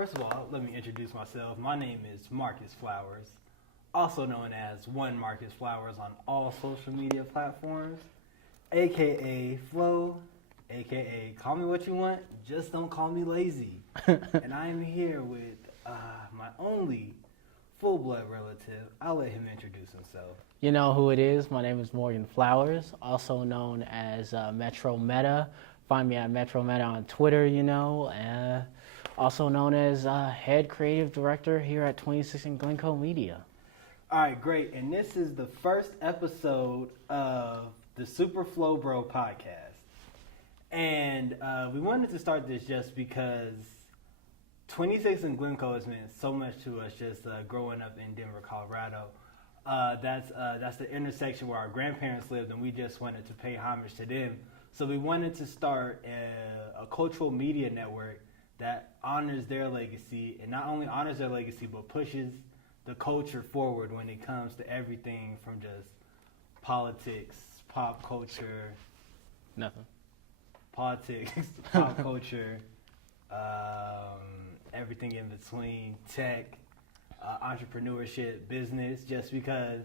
First of all, let me introduce myself. My name is Marcus Flowers, also known as One Marcus Flowers on all social media platforms, aka Flow, aka call me what you want, just don't call me lazy. And I am here with my only full-blood relative. I'll let him introduce himself. You know who it is. My name is Morgan Flowers, also known as Metro Meta. Find me at Metro Meta on Twitter, also known as head creative director here at 26 and Glencoe Media. All right, great. And this is the first episode of the SuperFlow Bro Podcast. And we wanted to start this just because 26 and Glencoe has meant so much to us just growing up in Denver, Colorado. That's the intersection where our grandparents lived, and we just wanted to pay homage to them. So we wanted to start a cultural media network that honors their legacy, and not only honors their legacy, but pushes the culture forward when it comes to everything from just politics, pop culture. Nothing. Politics, pop culture, everything in between, tech, entrepreneurship, business, just because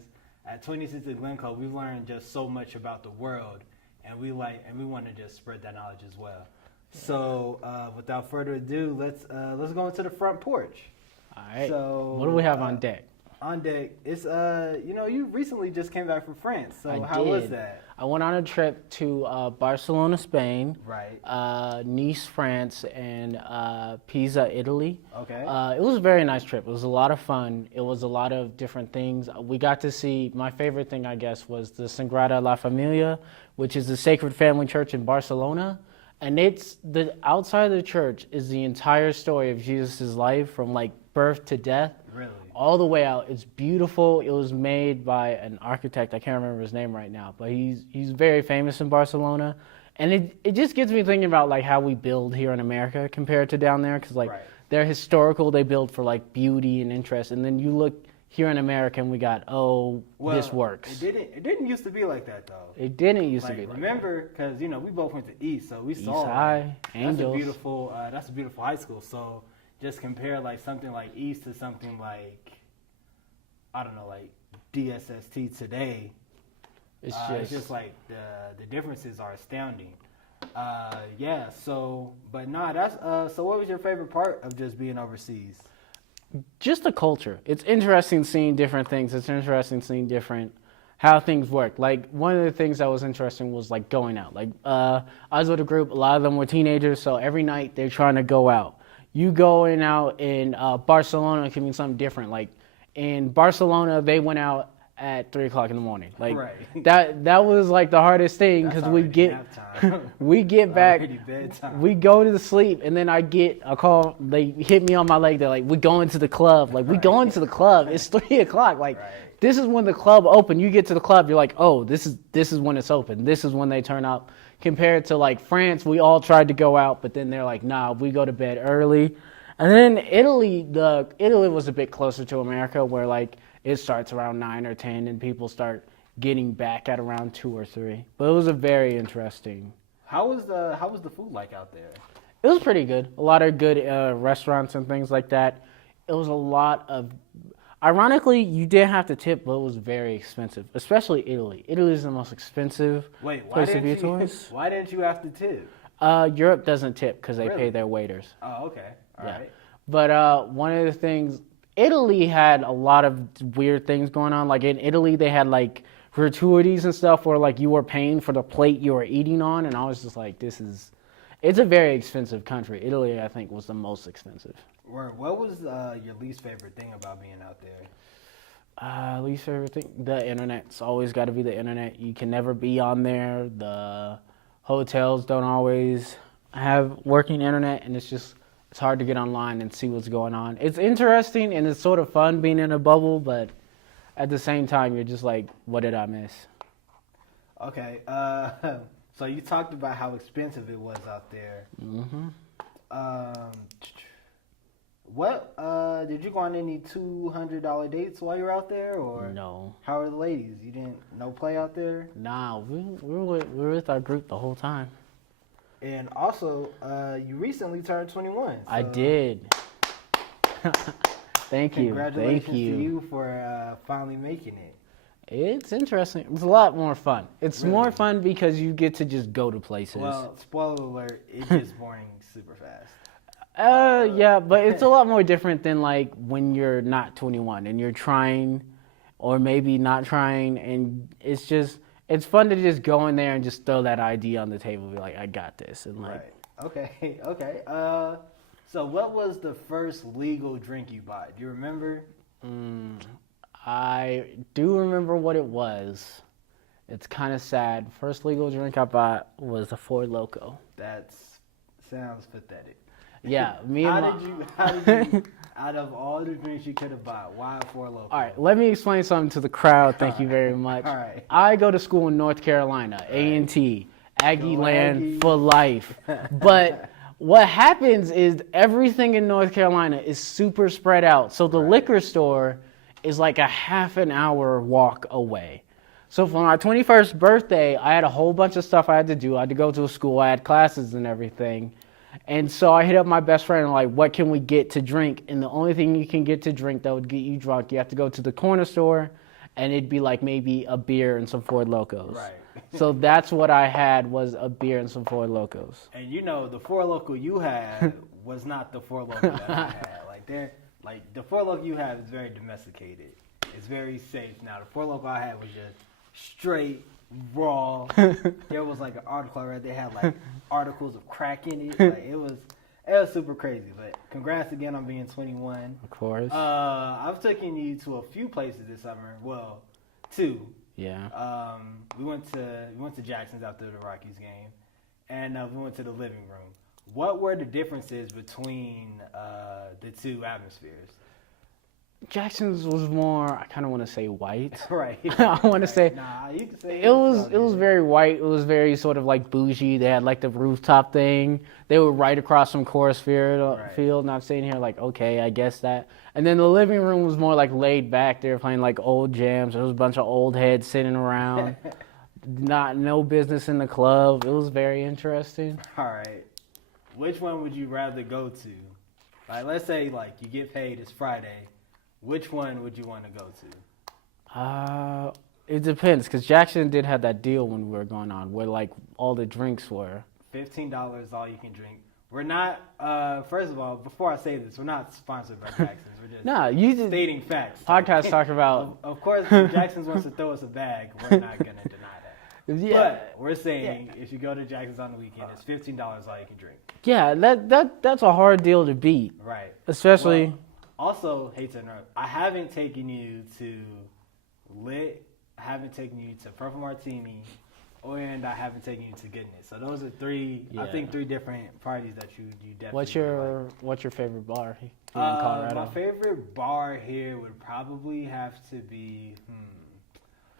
at 26 and Glencoe, we've learned just so much about the world, and we want to just spread that knowledge as well. So, without further ado, let's go into the front porch. All right. So, what do we have on deck? On deck, it's you recently just came back from France. So how was that? I went on a trip to Barcelona, Spain. Right. Nice, France, and Pisa, Italy. Okay. It was a very nice trip. It was a lot of fun. It was a lot of different things. We got to see, my favorite thing, I guess, was the Sagrada La Familia, which is the Sacred Family Church in Barcelona. And it's the outside of the church is the entire story of Jesus' life from like birth to death. Really? All the way out. It's beautiful. It was made by an architect. I can't remember his name right now, but he's very famous in Barcelona. And it just gets me thinking about like how we build here in America compared to down there, because like Right. they're historical. They build for like beauty and interest, and then you look here in America and we got this works. It didn't used to be like that though. It didn't used to Like, be like remember, because we both went to East, so we that. saw East High, Angels. That's a beautiful high school. So just compare like something like East to something like, I don't know, like DSST today. It's just like the differences are astounding. Yeah. So, but nah, that's so. What was your favorite part of just being overseas? just the culture. It's interesting seeing different things. It's interesting seeing how things work. Like, one of the things that was interesting was, like, going out. Like, I was with a group, a lot of them were teenagers, so every night they're trying to go out. You going out in Barcelona can mean something different. Like, in Barcelona, they went out at 3 o'clock in the morning. Like, right. that was, like, the hardest thing, because we get back, we go to sleep, and then I get a call, they hit me on my leg, they're like, we're going to the club. Like, we going to the club. It's 3 o'clock. Like, this is when the club open. You get to the club, you're like, oh, this is when it's open. This is when they turn up. Compared to, like, France, we all tried to go out, but then they're like, nah, we go to bed early. And then Italy was a bit closer to America, where, like, it starts around 9 or 10, and people start getting back at around 2 or 3. But it was a very interesting. How was the food like out there? It was pretty good. A lot of good restaurants and things like that. It was a lot of. Ironically, you didn't have to tip, but it was very expensive, especially Italy. Italy is the most expensive place to be a tourist. Why didn't you have to tip? Europe doesn't tip because they Really? pay their waiters. Oh, okay. All right. But one of the things, Italy had a lot of weird things going on. Like, in Italy, they had, like, gratuities and stuff where, like, you were paying for the plate you were eating on, and I was just like, it's a very expensive country. Italy, I think, was the most expensive. What was your least favorite thing about being out there? Least favorite thing? The internet. It's always got to be the internet. You can never be on there. The hotels don't always have working internet, and it's hard to get online and see what's going on. It's interesting, and it's sort of fun being in a bubble, but at the same time, you're just like, what did I miss? Okay. So you talked about how expensive it was out there. Mm-hmm. What did you go on any $200 dates while you were out there, or no? How are the ladies? You didn't play out there? Nah, we were with our group the whole time. And also, you recently turned 21. So I did. Thank you. Congratulations to you for finally making it. It's interesting. It's a lot more fun. It's more fun because you get to just go to places. Well, spoiler alert, it gets boring super fast. Yeah, but it's a lot more different than like when you're not 21 and you're trying or maybe not trying, and it's fun to just go in there and just throw that ID on the table and be like, I got this. And like, right. Okay. So what was the first legal drink you bought? Do you remember? I do remember what it was. It's kind of sad. First legal drink I bought was a Four Loko. That sounds pathetic. Yeah, How did you, out of all the drinks you could have bought, why a Four Loko? All right, let me explain something to the crowd. Thank you very much. All right. I go to school in North Carolina, A&T, Aggie Land for life. But what happens is everything in North Carolina is super spread out. So the liquor store is like a half an hour walk away. So for my 21st birthday, I had a whole bunch of stuff I had to do. I had to go to a school. I had classes and everything. And so I hit up my best friend and like, what can we get to drink? And the only thing you can get to drink that would get you drunk, you have to go to the corner store, and it'd be like maybe a beer and some Four Locos. Right. So that's what I had, was a beer and some Four Locos. And you know, the Four Loko you had was not the Four Loko that I had. Like the Four Loko you have is very domesticated. It's very safe. Now the Four Loko I had was just straight raw. There was like an article I read. They had like articles of crack in it. Like it was super crazy. But congrats again on being 21. Of course. I've taken you to a few places this summer. Well, 2. Yeah. We went to Jackson's after the Rockies game, and we went to the living room. What were the differences between the two atmospheres? Jackson's was more, I kind of want to say white. Right. I want to say, nah, you can say it was very white. It was very sort of like bougie. They had like the rooftop thing. They were right across from Coors Field, and I'm sitting here like, okay, I guess that. And then the living room was more like laid back. They were playing like old jams. There was a bunch of old heads sitting around. No business in the club. It was very interesting. All right. Which one would you rather go to? Like, let's say like you get paid, it's Friday. Which one would you want to go to? It depends, because Jackson did have that deal when we were going on, where like all the drinks were $15, all you can drink. We're not. First of all, before I say this, we're not sponsored by Jackson's. We're just stating facts. Podcast talk about. Of course, if Jackson's wants to throw us a bag, we're not gonna deny that. Yeah. But we're saying if you go to Jackson's on the weekend, it's $15 all you can drink. Yeah, that's a hard deal to beat. Right. Especially. Well, also, hate to interrupt, I haven't taken you to Lit, I haven't taken you to Purple Martini, and I haven't taken you to Goodness. So those are three different parties that you definitely What's your favorite bar here in Colorado? My favorite bar here would probably have to be,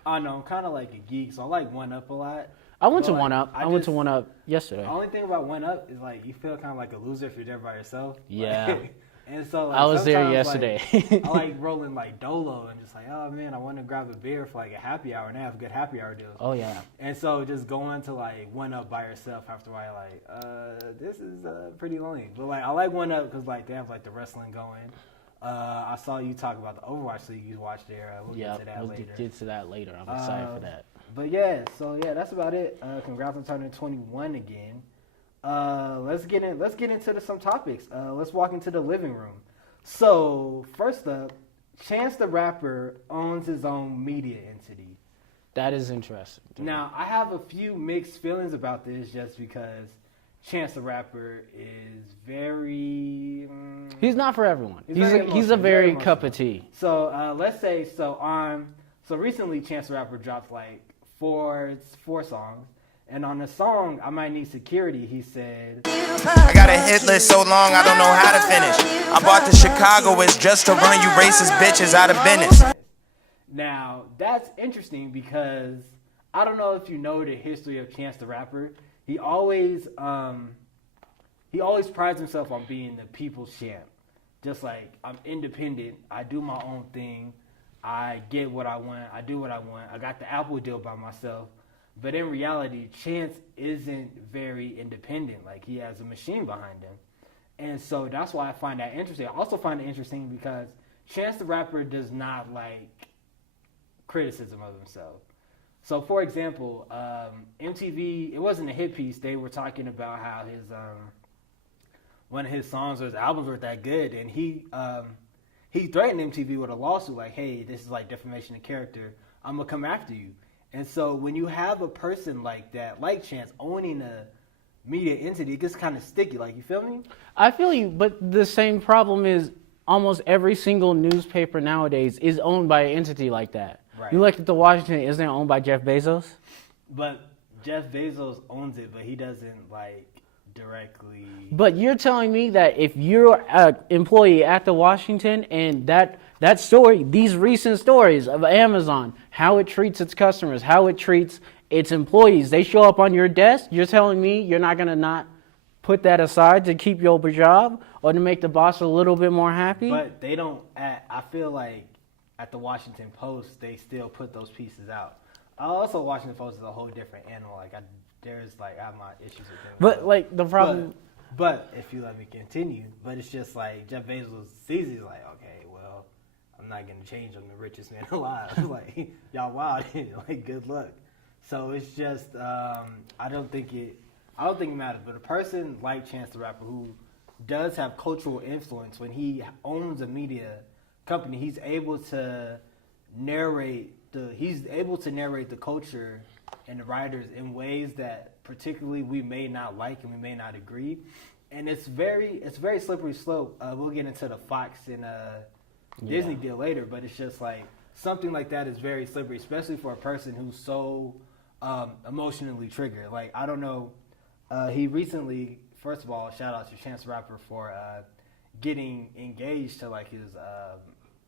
I don't know, I'm kind of like a geek, so I like 1UP a lot. I went to 1UP. I went to 1UP yesterday. The only thing about 1UP is like you feel kind of like a loser if you're there by yourself. Yeah. And so like, I was there yesterday. Like, I like rolling like Dolo and just like, oh man, I want to grab a beer for like a happy hour, and they have good happy hour deals. Oh yeah. And so just going to like 1UP by yourself after a while, like, this is pretty lonely. But like I like 1UP because like they have like the wrestling going. I saw you talk about the Overwatch League you watched there. We'll get to that later. Get to that later. I'm excited for that. But yeah, so yeah, that's about it. Congrats on turning 21 again. Let's get into some topics. Let's walk into the living room. So first up, Chance the Rapper owns his own media entity. That is interesting. Now I have a few mixed feelings about this, just because Chance the Rapper is very. He's not for everyone. He's a very cup of tea. So let's say so recently Chance the Rapper dropped like four songs. And on the song, I Might Need Security, he said, I got a hit list so long I don't know how to finish. I bought the Chicagoans just to run you racist bitches out of business. Now, that's interesting because I don't know if you know the history of Chance the Rapper. He always prides himself on being the people's champ. Just like, I'm independent, I do my own thing, I get what I want, I do what I want, I got the Apple deal by myself. But in reality, Chance isn't very independent. Like, he has a machine behind him. And so that's why I find that interesting. I also find it interesting because Chance the Rapper does not like criticism of himself. So, for example, MTV, it wasn't a hit piece. They were talking about how his one of his songs or his albums weren't that good, and he threatened MTV with a lawsuit, like, "Hey, this is like defamation of character. I'm gonna come after you." And so, when you have a person like that, like Chance, owning a media entity, it gets kind of sticky. Like, you feel me? I feel you, but the same problem is almost every single newspaper nowadays is owned by an entity like that. Right. You look at the Washington, isn't it owned by Jeff Bezos? But Jeff Bezos owns it, but he doesn't like directly. But you're telling me that if you're an employee at the Washington and that story, these recent stories of Amazon, how it treats its customers, how it treats its employees, they show up on your desk, you're telling me you're not going to not put that aside to keep your job or to make the boss a little bit more happy? But they don't, I feel like at the Washington Post, they still put those pieces out. Also, Washington Post is a whole different animal. Like, I have my issues with them. But, like, the problem... But if you let me continue, but it's just like Jeff Bezos sees, he's like, okay, well, I'm not going to change. I'm the richest man alive. Like, y'all wild. Like, good luck. So it's just, I don't think it matters. But a person like Chance the Rapper who does have cultural influence, when he owns a media company, he's able to narrate the culture and the writers in ways that particularly we may not like and we may not agree. And it's very slippery slope. We'll get into the Fox and Disney deal later, but it's just like something like that is very slippery, especially for a person who's so emotionally triggered. Like, I don't know. He recently, first of all, shout out to Chance the Rapper for getting engaged to like his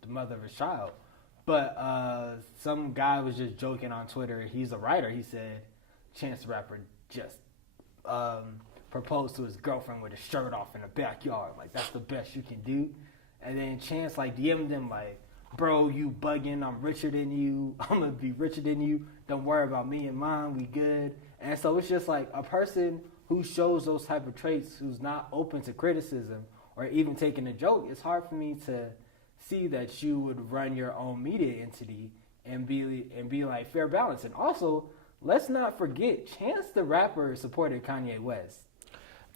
the mother of his child. But some guy was just joking on Twitter. He's a writer. He said Chance the Rapper just proposed to his girlfriend with his shirt off in the backyard. Like, that's the best you can do. And then Chance like DM'd him like, "Bro, you bugging. I'm richer than you. I'm going to be richer than you. Don't worry about me and mine. We good." And so it's just like a person who shows those type of traits, who's not open to criticism or even taking a joke. It's hard for me to see that you would run your own media entity and be like fair balance. And also, let's not forget, Chance the Rapper supported Kanye West.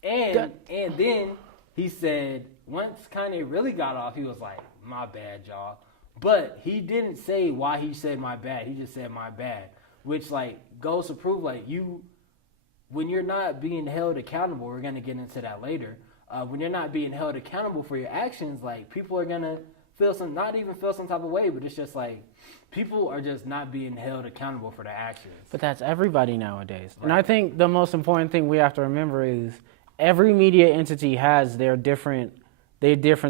And then he said, once Kanye really got off, he was like, "My bad, y'all." But he didn't say why he said "my bad." He just said "my bad," which like goes to prove like when you're not being held accountable, we're going to get into that later. When you're not being held accountable for your actions, like people are going to not even feel some type of way, but it's just like people are just not being held accountable for their actions. But that's everybody nowadays. Right. And I think the most important thing we have to remember is every media entity has their different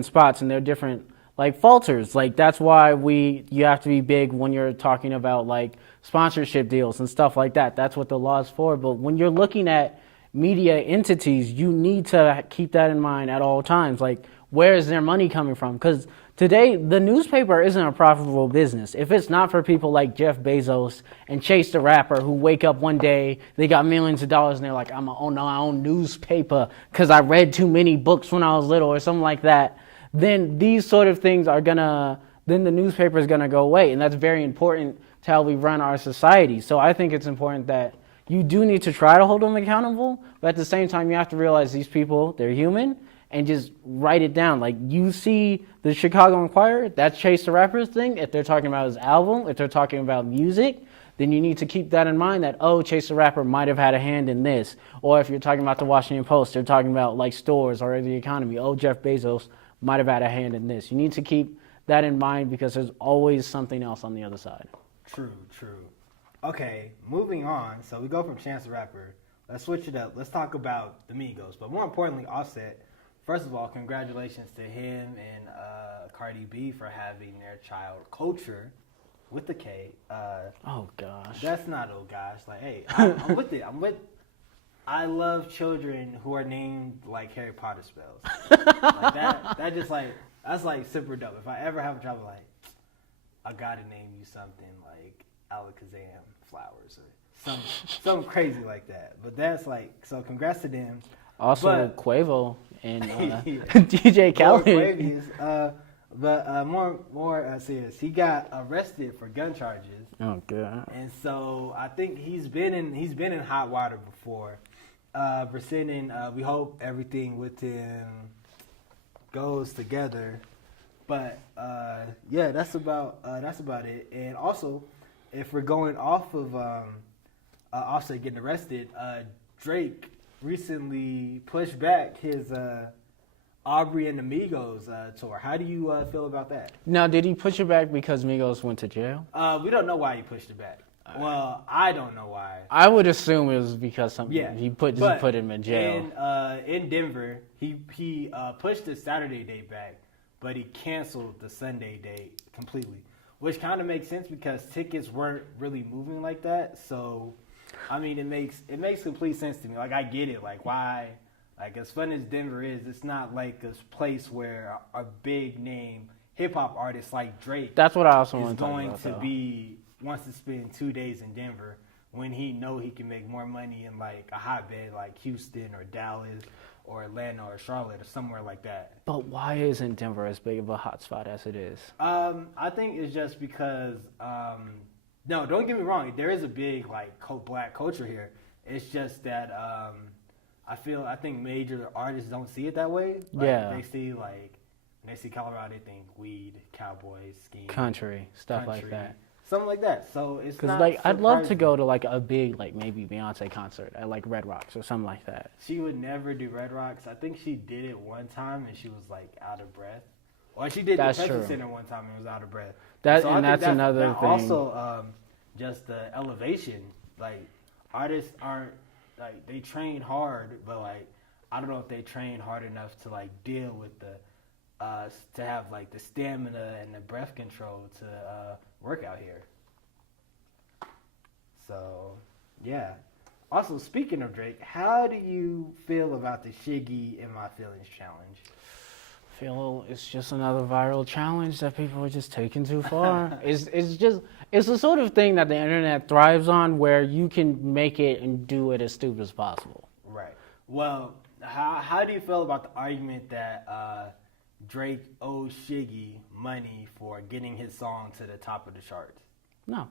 spots and their different like falters. Like, that's why you have to be big when you're talking about like sponsorship deals and stuff like that. That's what the law is for. But when you're looking at media entities, you need to keep that in mind at all times. Like, where is their money coming from? Because today, the newspaper isn't a profitable business. If it's not for people like Jeff Bezos and Chase the Rapper who wake up one day, they got millions of dollars and they're like, "I'm going to own my own newspaper because I read too many books when I was little," or something like that, then these sort of things then the newspaper is going to go away. And that's very important to how we run our society. So I think it's important that you do need to try to hold them accountable, but at the same time, you have to realize these people, they're human, and just write it down. Like, you see the Chicago Inquirer, that's Chase the Rapper's thing. If they're talking about his album, if they're talking about music, then you need to keep that in mind that, oh, Chase the Rapper might have had a hand in this. Or if you're talking about the Washington Post, they're talking about like stores or the economy. Oh, Jeff Bezos might have had a hand in this. You need to keep that in mind because there's always something else on the other side. True. Okay, moving on. So we go from Chance the Rapper. Let's switch it up. Let's talk about the Migos. But more importantly, Offset. First of all, congratulations to him and Cardi B for having their child Culture with the K. Oh gosh. That's not oh gosh. Like, hey, I'm with it. I love children who are named like Harry Potter spells. Like that just like that's like super dope. If I ever have a child, like I gotta name you something like Alakazam flowers or something crazy like that. But that's like, so congrats to them. Also, Quavo and DJ Khaled. But more serious. He got arrested for gun charges. Oh god! And so I think he's been in hot water before. We hope everything with him goes together. But yeah, that's about it. And also, if we're going off of Offset getting arrested, Drake recently pushed back his Aubrey and the Migos tour. How do you feel about that? Now, did he push it back because Migos went to jail? We don't know why he pushed it back. Well, I don't know why. I would assume it was because he put him in jail. In Denver, he pushed the Saturday date back, but he canceled the Sunday date completely, which kind of makes sense because tickets weren't really moving like that. So, I mean, it makes complete sense to me. Like, I get it. Like, why? Like, as fun as Denver is, it's not like a place where a big name hip hop artist like Drake. That's what I also is want to talk going about, to be wants to spend 2 days in Denver when he can make more money in like a hotbed like Houston or Dallas or Atlanta or Charlotte or somewhere like that. But why isn't Denver as big of a hotspot as it is? I think it's just because no, don't get me wrong. There is a big like black culture here. It's just that I think major artists don't see it that way. Like, yeah. They see Colorado, they think weed, cowboys, skiing, country, stuff like that. Something like that. So it's because like I'd love to go to like a big like maybe Beyonce concert at like Red Rocks or something like that. She would never do Red Rocks. I think she did it one time and she was like out of breath. Or she did the Pepsi Center one time and was out of breath. That's another thing. Also, just the elevation. Like artists aren't like they train hard, but like I don't know if they train hard enough to like deal with the to have like the stamina and the breath control to work out here. So, yeah. Also, speaking of Drake, how do you feel about the Shiggy In My Feelings challenge? I feel it's just another viral challenge that people are just taking too far. It's the sort of thing that the internet thrives on where you can make it and do it as stupid as possible. Right. Well, how do you feel about the argument that Drake owes Shiggy money for getting his song to the top of the charts? No.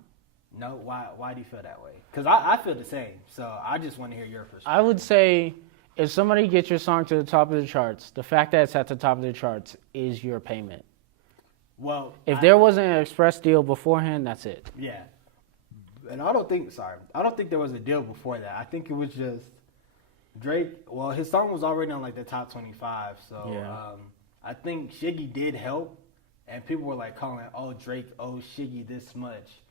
Why do you feel that way? Because I feel the same. So I just want to hear your perspective. I would say if somebody gets your song to the top of the charts, the fact that it's at the top of the charts is your payment. Well, if there wasn't an express deal beforehand, that's it. Yeah. And I don't think there was a deal before that. I think it was just Drake. Well, his song was already on like the top 25. So yeah. I think Shiggy did help. And people were like calling, oh, Drake owes Shiggy this much.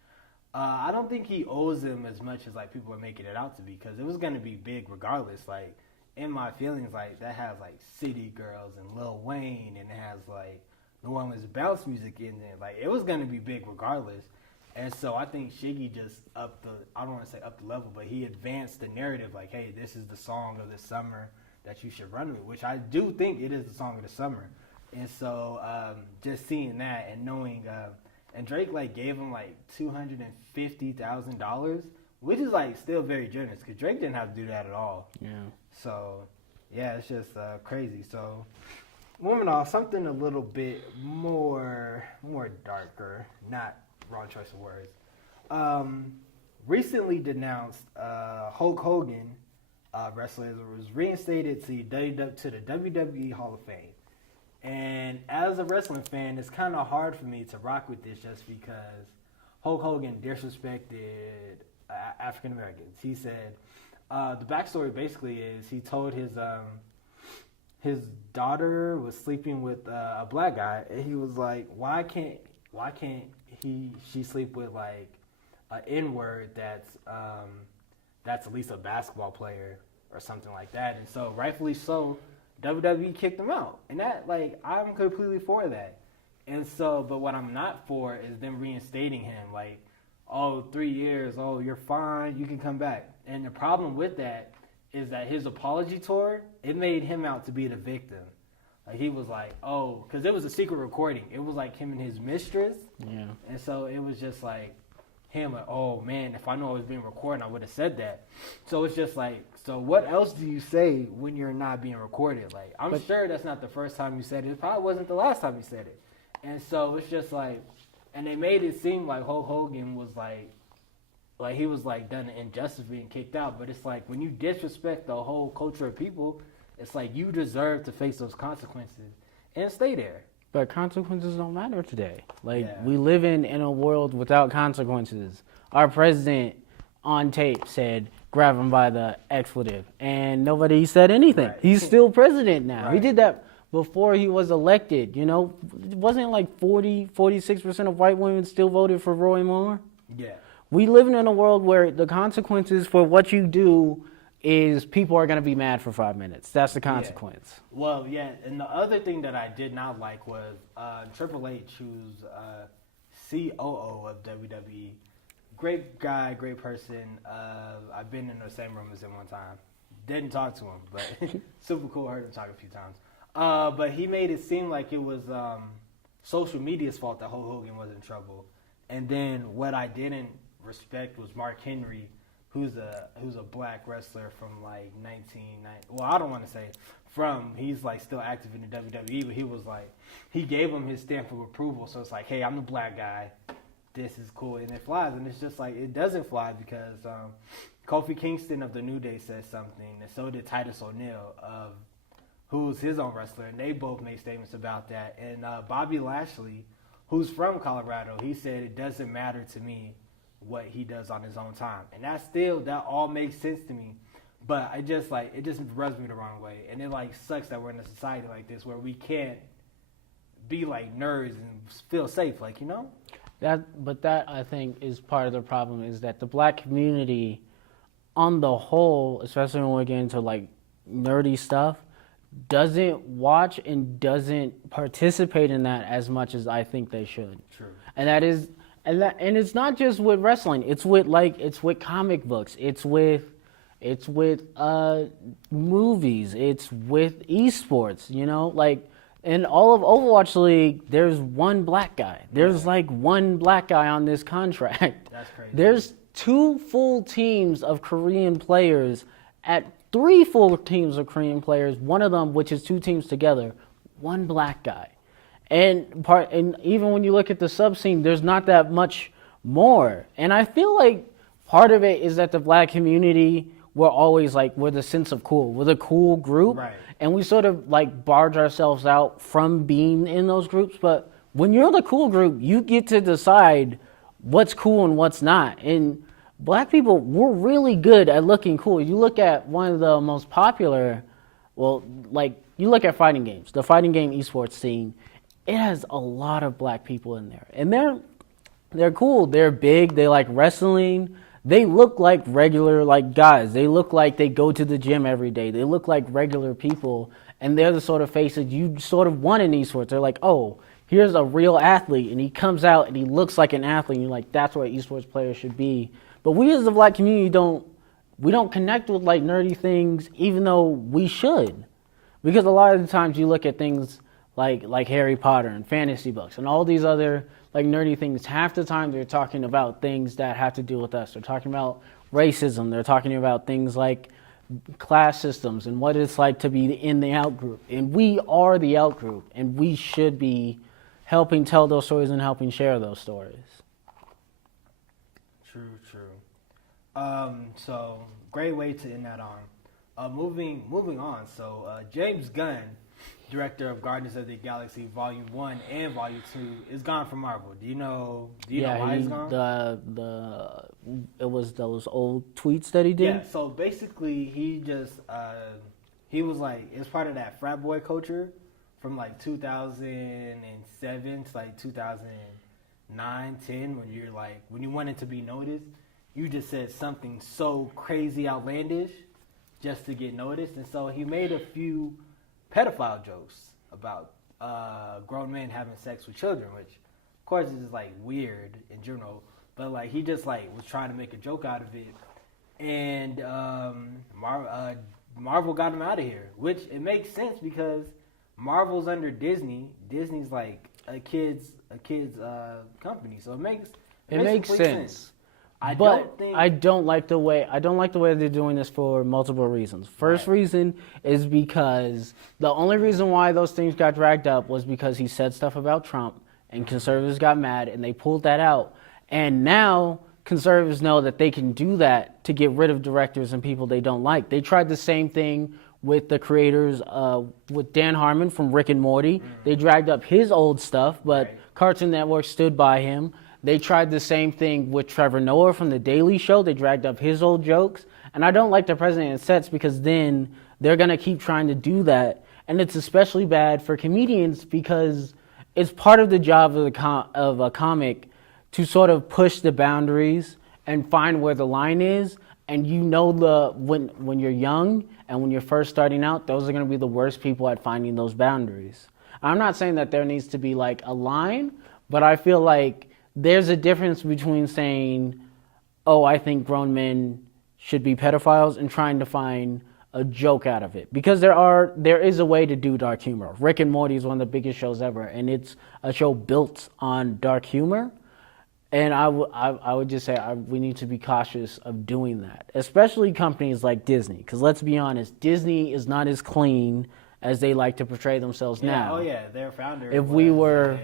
I don't think he owes him as much as like people are making it out to be, because it was going to be big regardless. Like, In My Feelings, like that has like City Girls and Lil Wayne, and it has like New Orleans bounce music in there. Like, it was going to be big regardless. And so I think Shiggy just I don't want to say up the level, but he advanced the narrative like, hey, this is the song of the summer that you should run with, which I do think it is the song of the summer. And so just seeing that and knowing, and Drake like gave him like $250,000, which is like still very generous because Drake didn't have to do that at all. Yeah. So yeah, it's just crazy. So moving on, something a little bit more darker, not wrong choice of words. Recently denounced Hulk Hogan, wrestler, was reinstated to the WWE Hall of Fame. And as a wrestling fan, it's kind of hard for me to rock with this just because Hulk Hogan disrespected African Americans. He said, the backstory basically is he told his daughter was sleeping with a black guy, and he was like, why can't she sleep with like an N-word that's at least a basketball player or something like that. And so rightfully so, WWE kicked him out. And that, like, I'm completely for that. And so, but what I'm not for is them reinstating him. Like, oh, 3 years, oh, you're fine, you can come back. And the problem with that is that his apology tour, it made him out to be the victim. Like, he was like, oh, because it was a secret recording. It was like him and his mistress. Yeah. And so it was just like, him like, oh man, if I knew I was being recorded, I would have said that. So it's just like, so what else do you say when you're not being recorded? Like, I'm sure that's not the first time you said it. It probably wasn't the last time you said it. And so it's just like, and they made it seem like Hulk Hogan was like he was like done an injustice being kicked out. But it's like, when you disrespect the whole culture of people, it's like you deserve to face those consequences and stay there. But consequences don't matter today. Like, we live in a world without consequences. Our president on tape said, grab him by the expletive. And nobody said anything. Right. He's still president now. Right. He did that before he was elected. You know, wasn't like 46% of white women still voted for Roy Moore? Yeah. We live in a world where the consequences for what you do is people are going to be mad for 5 minutes. That's the consequence. Yeah. Well, yeah, and the other thing that I did not like was Triple H, who's COO of WWE. Great guy, great person. I've been in the same room as him one time. Didn't talk to him, but super cool. Heard him talk a few times. But he made it seem like it was social media's fault that Hulk Hogan was in trouble. And then what I didn't respect was Mark Henry, who's a black wrestler from like 1990. Well, I don't want to say from. He's like still active in the WWE, but he was like, he gave him his stamp of approval. So it's like, hey, I'm the black guy. This is cool, and it flies. And it's just like, it doesn't fly because Kofi Kingston of the New Day said something, and so did Titus O'Neil, who's his own wrestler, and they both made statements about that. And Bobby Lashley, who's from Colorado, he said, it doesn't matter to me what he does on his own time. And that all makes sense to me. But it just rubs me the wrong way. And it like sucks that we're in a society like this where we can't be like nerds and feel safe, like, you know? But that I think is part of the problem, is that the black community on the whole, especially when we get into like nerdy stuff, doesn't watch and doesn't participate in that as much as I think they should. True. And it's not just with wrestling. It's with comic books. It's with movies. It's with esports. You know, like in all of Overwatch League, there's one black guy. There's like one black guy on this contract. That's crazy. There's 2 full teams of Korean players at 3 full teams of Korean players. One of them, which is 2 teams together, one black guy. And even when you look at the sub scene, there's not that much more. And I feel like part of it is that the black community, we're the sense of cool. We're the cool group. Right. And we sort of like barge ourselves out from being in those groups. But when you're the cool group, you get to decide what's cool and what's not. And black people, we're really good at looking cool. You look at one of the most popular, you look at fighting games, the fighting game esports scene. It has a lot of black people in there. And they're cool. They're big. They like wrestling. They look like regular like guys. They look like they go to the gym every day. They look like regular people. And they're the sort of faces you sort of want in esports. They're like, oh, here's a real athlete. And he comes out and he looks like an athlete. And you're like, that's what esports players should be. But we as the black community don't connect with like nerdy things, even though we should. Because a lot of the times you look at things like Harry Potter and fantasy books and all these other like nerdy things, half the time they're talking about things that have to do with us. They're talking about racism. They're talking about things like class systems and what it's like to be in the out group. And we are the out group, and we should be helping tell those stories and helping share those stories. True. So great way to end that on. Moving on. So James Gunn, director of Guardians of the Galaxy Volume 1 and Volume 2, is gone from Marvel. Do you know why he's gone? It was those old tweets that he did? Yeah, so basically he just, he was like, it's part of that frat boy culture from like 2007 to like 2009, 10, when you wanted to be noticed, you just said something so crazy outlandish just to get noticed. And so he made a few pedophile jokes about grown men having sex with children, which of course is like weird in general, but like he just like was trying to make a joke out of it, and Marvel got him out of here, which it makes sense because Marvel's under Disney. Disney's like a kids company, so it makes sense. I don't like the way they're doing this for multiple reasons. First reason is because the only reason why those things got dragged up was because he said stuff about Trump, and conservatives got mad, and they pulled that out. And now conservatives know that they can do that to get rid of directors and people they don't like. They tried the same thing with the creators, with Dan Harmon from Rick and Morty. They dragged up his old stuff, but Cartoon Network stood by him. They tried the same thing with Trevor Noah from The Daily Show. They dragged up his old jokes. And I don't like the president sets because then they're going to keep trying to do that. And it's especially bad for comedians because it's part of the job of a comic to sort of push the boundaries and find where the line is. And you know when you're young and when you're first starting out, those are going to be the worst people at finding those boundaries. I'm not saying that there needs to be like a line, but I feel like there's a difference between saying, oh, I think grown men should be pedophiles and trying to find a joke out of it. Because there is a way to do dark humor. Rick and Morty is one of the biggest shows ever, and it's a show built on dark humor. And I would just say we need to be cautious of doing that, especially companies like Disney. Because let's be honest, Disney is not as clean as they like to portray themselves now. Oh yeah, their founder. If we were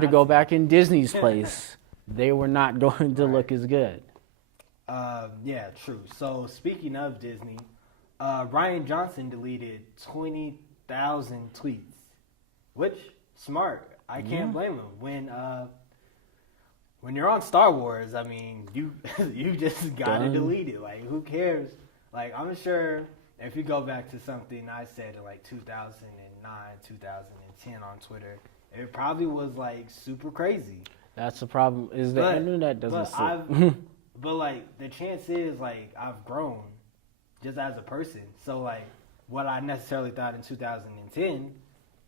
to go back in Disney's place, they were not going to look as good. Yeah, true. So speaking of Disney, Rian Johnson deleted 20,000 tweets, which smart. I can't blame him. When you're on Star Wars, I mean, you just gotta delete it. Like, who cares? Like, I'm sure if you go back to something I said in like 2009, 2010 on Twitter, it probably was like super crazy. That's the problem. Is the internet doesn't sit. But like the chance is like I've grown just as a person. So like what I necessarily thought in 2010,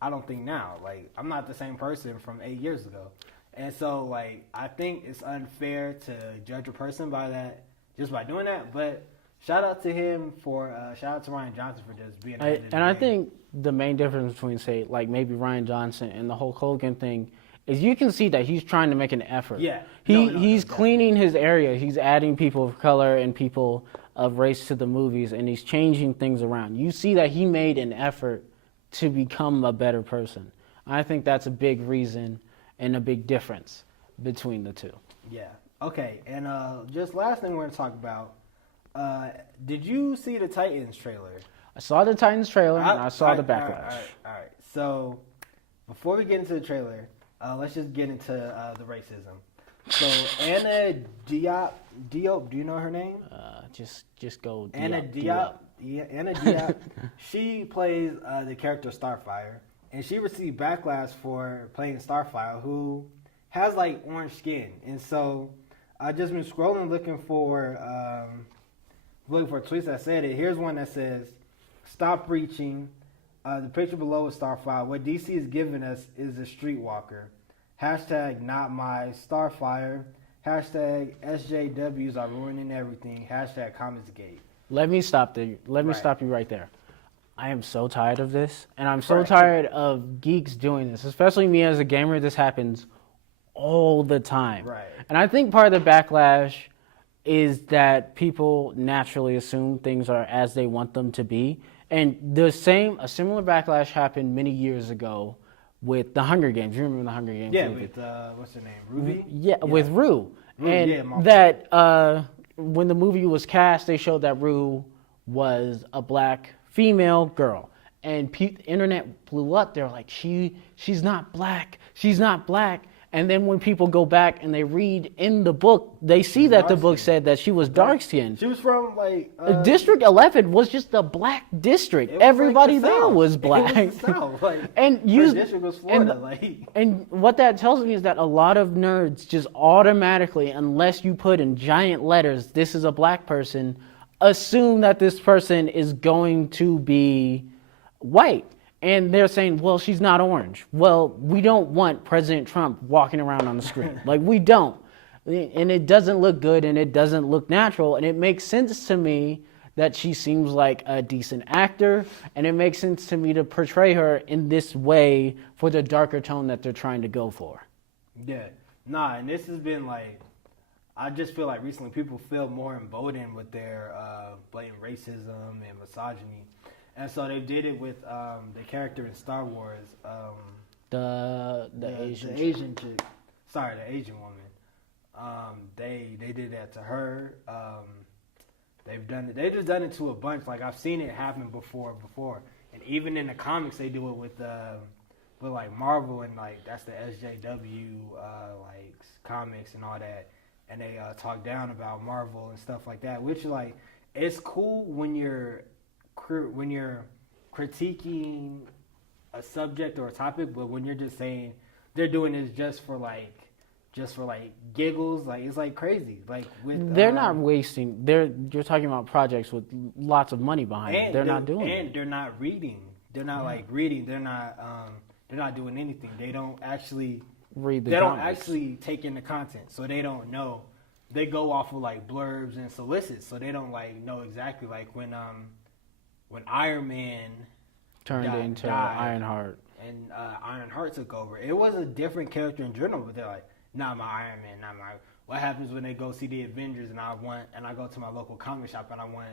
I don't think now. Like I'm not the same person from 8 years ago. And so, like, I think it's unfair to judge a person by that, just by doing that. But shout out to him shout out to Rian Johnson for just being ahead of the game. I think the main difference between, say, like maybe Rian Johnson and the whole Hogan thing is you can see that he's trying to make an effort. Yeah. He's cleaning his area. He's adding people of color and people of race to the movies, and he's changing things around. You see that he made an effort to become a better person. I think that's a big reason and a big difference between the two. Yeah. Okay. And just last thing we're going to talk about, did you see the Titans trailer? I saw the Titans trailer and I saw the backlash. All right. So before we get into the trailer, let's just get into the racism. So Anna Diop, do you know her name? Just go Diop. Anna Diop. Yeah, Anna Diop. She plays the character Starfire. And she received backlash for playing Starfire, who has like orange skin. And so I just been scrolling looking for tweets that said it. Here's one that says, "Stop reaching." The picture below is Starfire. What DC is giving us is a streetwalker. Hashtag not my Starfire. Hashtag SJWs are ruining everything. Hashtag CommonSgate. Let me stop you right there. I am so tired of this, and I'm so tired of geeks doing this, especially me as a gamer. This happens all the time. Right. And I think part of the backlash is that people naturally assume things are as they want them to be. And a similar backlash happened many years ago with the Hunger Games. You remember the Hunger Games? Yeah, with, what's her name, Ruby? Yeah, with Rue. And when the movie was cast, they showed that Rue was a black female girl, and the internet blew up. They're like, she's not black, And then when people go back and they read in the book, they see that the book said that she was dark skinned. She was from like District 11 was just a black district. Everybody like there was black. It was the South. Like, and district was Florida. And what that tells me is that a lot of nerds just automatically, unless you put in giant letters, "This is a black person," assume that this person is going to be white. And they're saying, well, she's not orange. Well, we don't want President Trump walking around on the screen. Like, we don't. And it doesn't look good, and it doesn't look natural. And it makes sense to me that she seems like a decent actor. And it makes sense to me to portray her in this way for the darker tone that they're trying to go for. Yeah. Nah, and this has been like, I just feel like recently people feel more emboldened with their blatant racism and misogyny. And so they did it with the character in Star Wars. The Asian chick. Sorry, the Asian woman. They did that to her. They've just done it to a bunch. Like I've seen it happen before, and even in the comics they do it with like Marvel and like that's the SJW like comics and all that, and they talk down about Marvel and stuff like that. Which like it's cool when you're critiquing a subject or a topic, but when you're just saying they're doing this just for giggles, like it's like crazy. Like they're not wasting. You're talking about projects with lots of money behind it. They're not doing it. And they're not reading. They're not like reading. They're not doing anything. They don't actually read the. They don't actually take in the content, so they don't know. They go off of like blurbs and solicits, so they don't like know exactly like when Iron Man turned into Ironheart. And Ironheart took over. It was a different character in general, but they're like, not my Iron Man, not my. What happens when they go see the Avengers and I go to my local comic shop and I want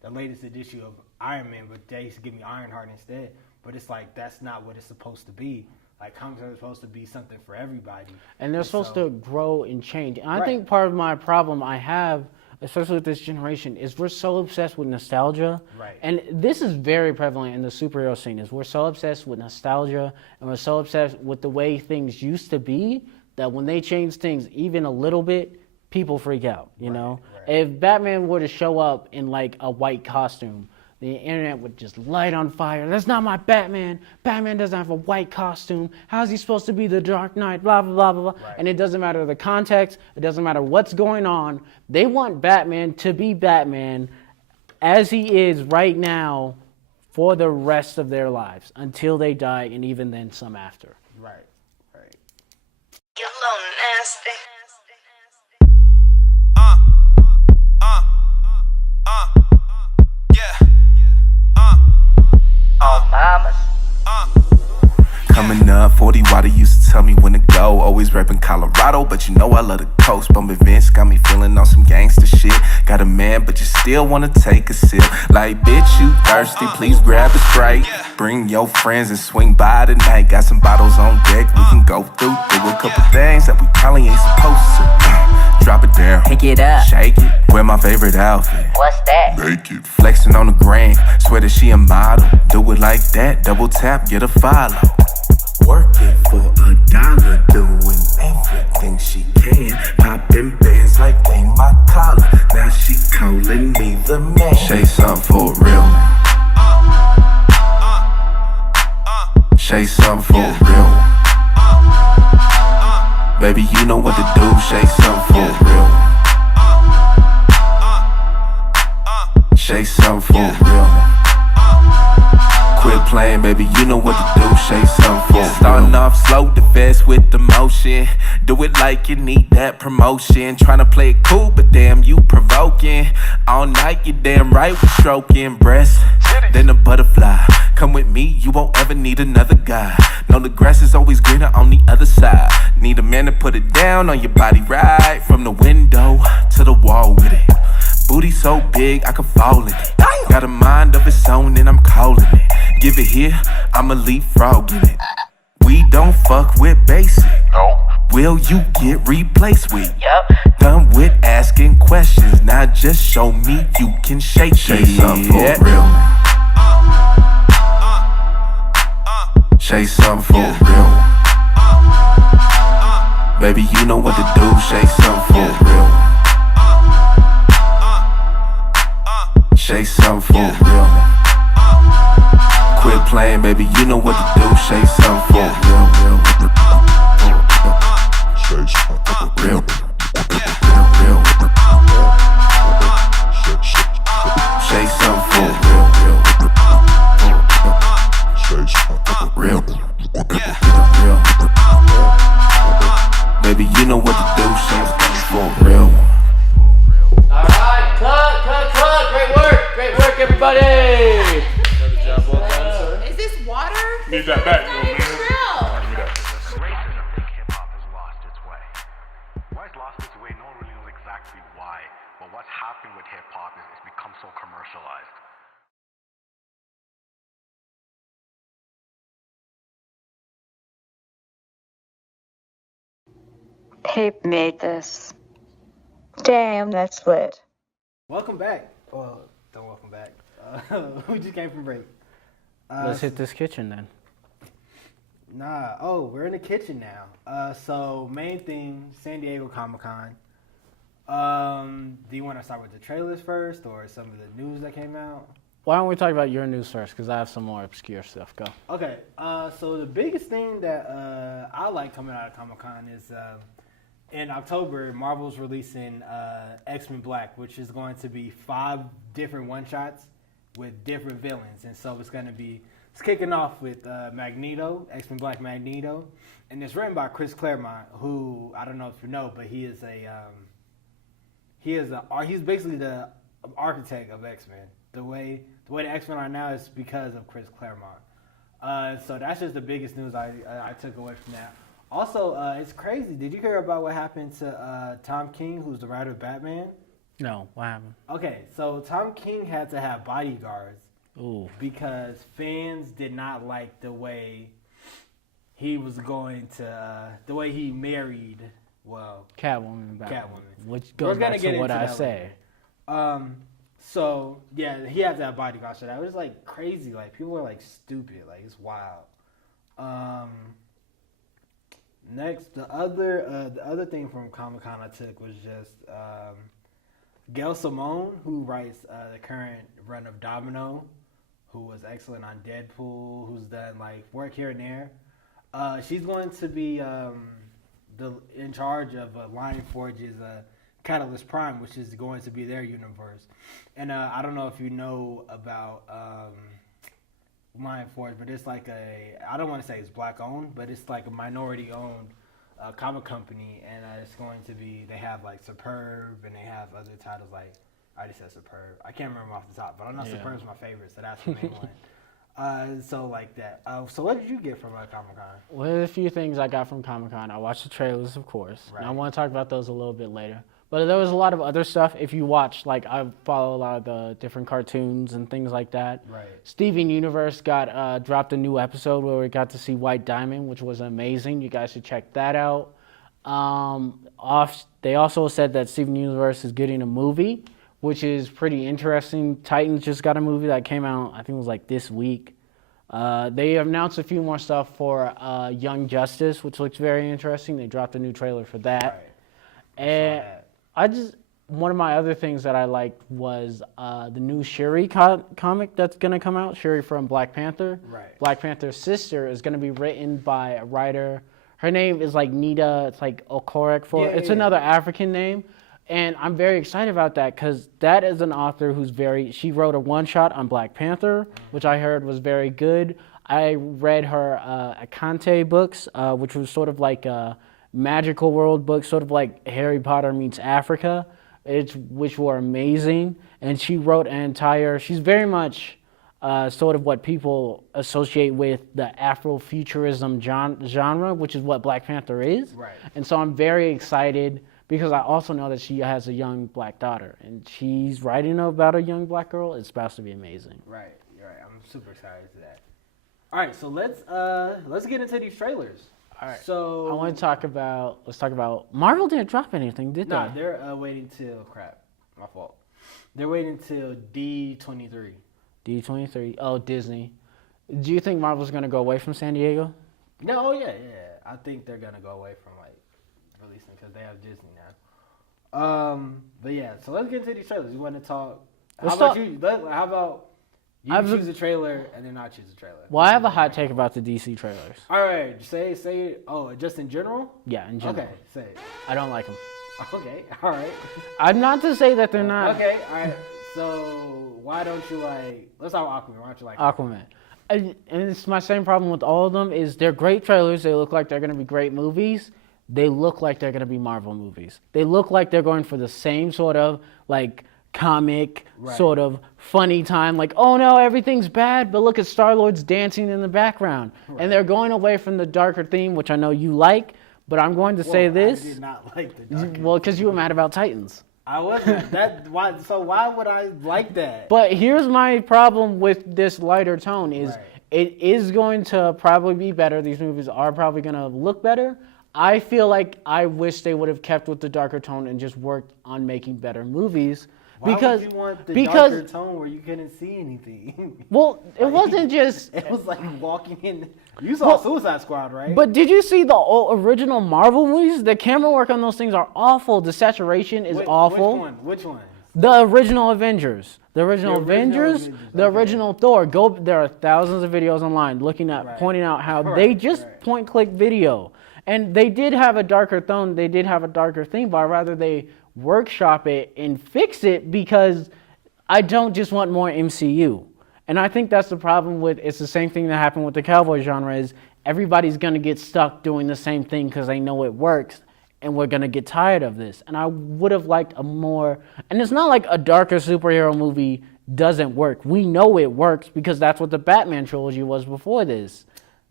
the latest issue of Iron Man, but they used to give me Ironheart instead. But it's like that's not what it's supposed to be. Like comics are supposed to be something for everybody, and they're supposed to grow and change. And I think part of my problem I have, especially with this generation, is we're so obsessed with nostalgia. Right. And this is very prevalent in the superhero scene, is we're so obsessed with nostalgia and we're so obsessed with the way things used to be that when they change things even a little bit, people freak out, you know? Right. If Batman were to show up in like a white costume, the internet would just light on fire. That's not my Batman. Batman doesn't have a white costume. How's he supposed to be the Dark Knight? Blah, blah, blah, blah, blah. Right. And it doesn't matter the context. It doesn't matter what's going on. They want Batman to be Batman as he is right now for the rest of their lives until they die, and even then some after. Right, right. You're a little nasty. Coming up, 40 water used to tell me when to go. Always reppin' Colorado, but you know I love the coast. Bumpin' Vince got me feeling on some gangster shit. Got a man, but you still wanna take a sip. Like, bitch, you thirsty, please grab a Sprite. Bring your friends and swing by tonight. Got some bottles on deck, we can go through. Do a couple things that we probably ain't supposed to. Drop it down, Pick it up, shake it. Wear my favorite outfit. what's that? Naked, flexing on the gram. Swear that she a model. Do it like that, double tap, get a follow. Working for $1, doing everything she can. Popping bands like they my collar. Now she calling me the man. Say something for real. Say something for real. Baby, you know what to do. Say something for real. Say something for real. Quit playing, baby, you know what to do. Say something for real. Starting off slow, the fast with the motion. Do it like you need that promotion. Tryna play it cool, but damn, you provoking. All night, you damn right with stroking breasts. Then a butterfly. Come with me, you won't ever need another guy. No, the grass is always greener on the other side. Need a man to put it down on your body right from the window to the wall with it. Booty so big, I could fall in it. Got a mind of its own and I'm calling it. Give it here, I'ma leapfrog in it. We don't fuck with basic. No. Will you get replaced with? Yup. Done with asking questions. Now just show me you can shake it. Say something for real. Say something for real. Baby, you know what to do. Say something for real. Say something for real. Quit playing, baby, you know what to do. Say something for real. Say something for real. Say something for real. Say something for real. Baby, you know what to do. Say something for real. Alright, cut. Great work, everybody. Is this water? Need that back, though, man. For real. why, but what's happened with hip hop is it's become so commercialized. Pape made this. Damn, that's lit. Welcome back. Well, don't welcome back. We just came from break. Let's hit this kitchen then. We're in the kitchen now. So main thing, San Diego Comic-Con. Do you want to start with the trailers first or some of the news that came out? Why don't we talk about your news first? Because I have some more obscure stuff. Go. Okay. So the biggest thing that I like coming out of Comic-Con is in October, Marvel's releasing X-Men Black, which is going to be 5 different one-shots with different villains. And so it's kicking off with Magneto, X-Men Black Magneto. And it's written by Chris Claremont, who, I don't know if you know, but he's basically the architect of X-Men. The way the X-Men are now is because of Chris Claremont. So that's just the biggest news I took away from that. Also, it's crazy. Did you hear about what happened to Tom King, who's the writer of Batman? No, what happened? Okay, so Tom King had to have bodyguards. Ooh. Because fans did not like the way he was going to, the way he married, Catwoman. Which goes back back to what I say. So, yeah, he had to have bodyguards. So that was, like, crazy. Like, people are, like, stupid. Like, it's wild. Next, the other thing from Comic-Con I took was just Gail Simone, who writes the current run of Domino, who was excellent on Deadpool, who's done like work here and there. She's going to be in charge of Lion Forge's Catalyst Prime, which is going to be their universe. And I don't know if you know about Lion Forge, but it's like I don't want to say it's black owned, but it's like a minority owned comic company, and it's going to be, they have like Superb, and they have other titles like, I just said Superb. I can't remember off the top, but I know Superb's my favorite, so that's the main one. So like that. So what did you get from Comic-Con? Well, there's a few things I got from Comic-Con. I watched the trailers, of course. Right. And I want to talk about those a little bit later. But there was a lot of other stuff. If you watch, like, I follow a lot of the different cartoons and things like that. Right. Steven Universe got dropped a new episode where we got to see White Diamond, which was amazing. You guys should check that out. They also said that Steven Universe is getting a movie, which is pretty interesting. Titans just got a movie that came out, I think it was like this week. They announced a few more stuff for Young Justice, which looks very interesting. They dropped a new trailer for that. Right. And one of my other things that I liked was the new Shuri comic that's going to come out, Shuri from Black Panther. Right. Black Panther's sister is going to be written by a writer. Her name is like Nita, it's like Okorek it's another African name. And I'm very excited about that because that is an author she wrote a one-shot on Black Panther, which I heard was very good. I read her Akante books, which was sort of like a magical world book, sort of like Harry Potter meets Africa, which were amazing. And she wrote she's very much sort of what people associate with the Afrofuturism genre, which is what Black Panther is. Right. And so I'm very excited because I also know that she has a young black daughter, and she's writing about a young black girl. It's supposed to be amazing. Right. You're right. I'm super excited to that. All right, so let's get into these trailers. All right. So I want to talk about Marvel didn't drop anything, did they? No, they're waiting till my fault. They're waiting till D23. D23. Oh, Disney. Do you think Marvel's gonna go away from San Diego? No, yeah. I think they're gonna go away from like releasing because they have Disney now. But yeah, so let's get into these trailers. You want to talk? How about you choose a trailer and then I choose a trailer? Well, I have a hot take about the DC trailers. All right, say it. Oh, just in general? Yeah, in general. Okay, say it. I don't like them. Okay, all right. I'm not to say that they're not. Okay, all right. So why don't you like? Let's talk Aquaman. Why don't you like Aquaman? And it's my same problem with all of them. Is they're great trailers. They look like they're going to be great movies. They look like they're going to be Marvel movies. They look like they're going for the same sort of like comic sort of funny time. Like, oh no, everything's bad, but look at Star-Lord's dancing in the background. Right. And they're going away from the darker theme, which I know you like. But I'm going to say this. I did not like the darker Well, because you were mad about Titans. I wasn't. Why? So why would I like that? But here's my problem with this lighter tone is Right. it is going to probably be better. These movies are probably going to look better. I feel like I wish they would have kept with the darker tone and just worked on making better movies. Why because would you want the darker tone where you couldn't see anything? Well, it wasn't just. It was like walking in. You saw Suicide Squad, right? But did you see the original Marvel movies? The camera work on those things are awful. The saturation is awful. Which one? The original Avengers. The original Avengers, the okay. original Thor. There are thousands of videos online pointing out how they just point-click video. And they did have a darker tone. They did have a darker theme, but I'd rather they workshop it and fix it because I don't just want more MCU. And I think that's the problem with, it's the same thing that happened with the cowboy genre is everybody's going to get stuck doing the same thing because they know it works. And we're going to get tired of this. And I would have liked a more... And it's not like a darker superhero movie doesn't work. We know it works because that's what the Batman trilogy was before this.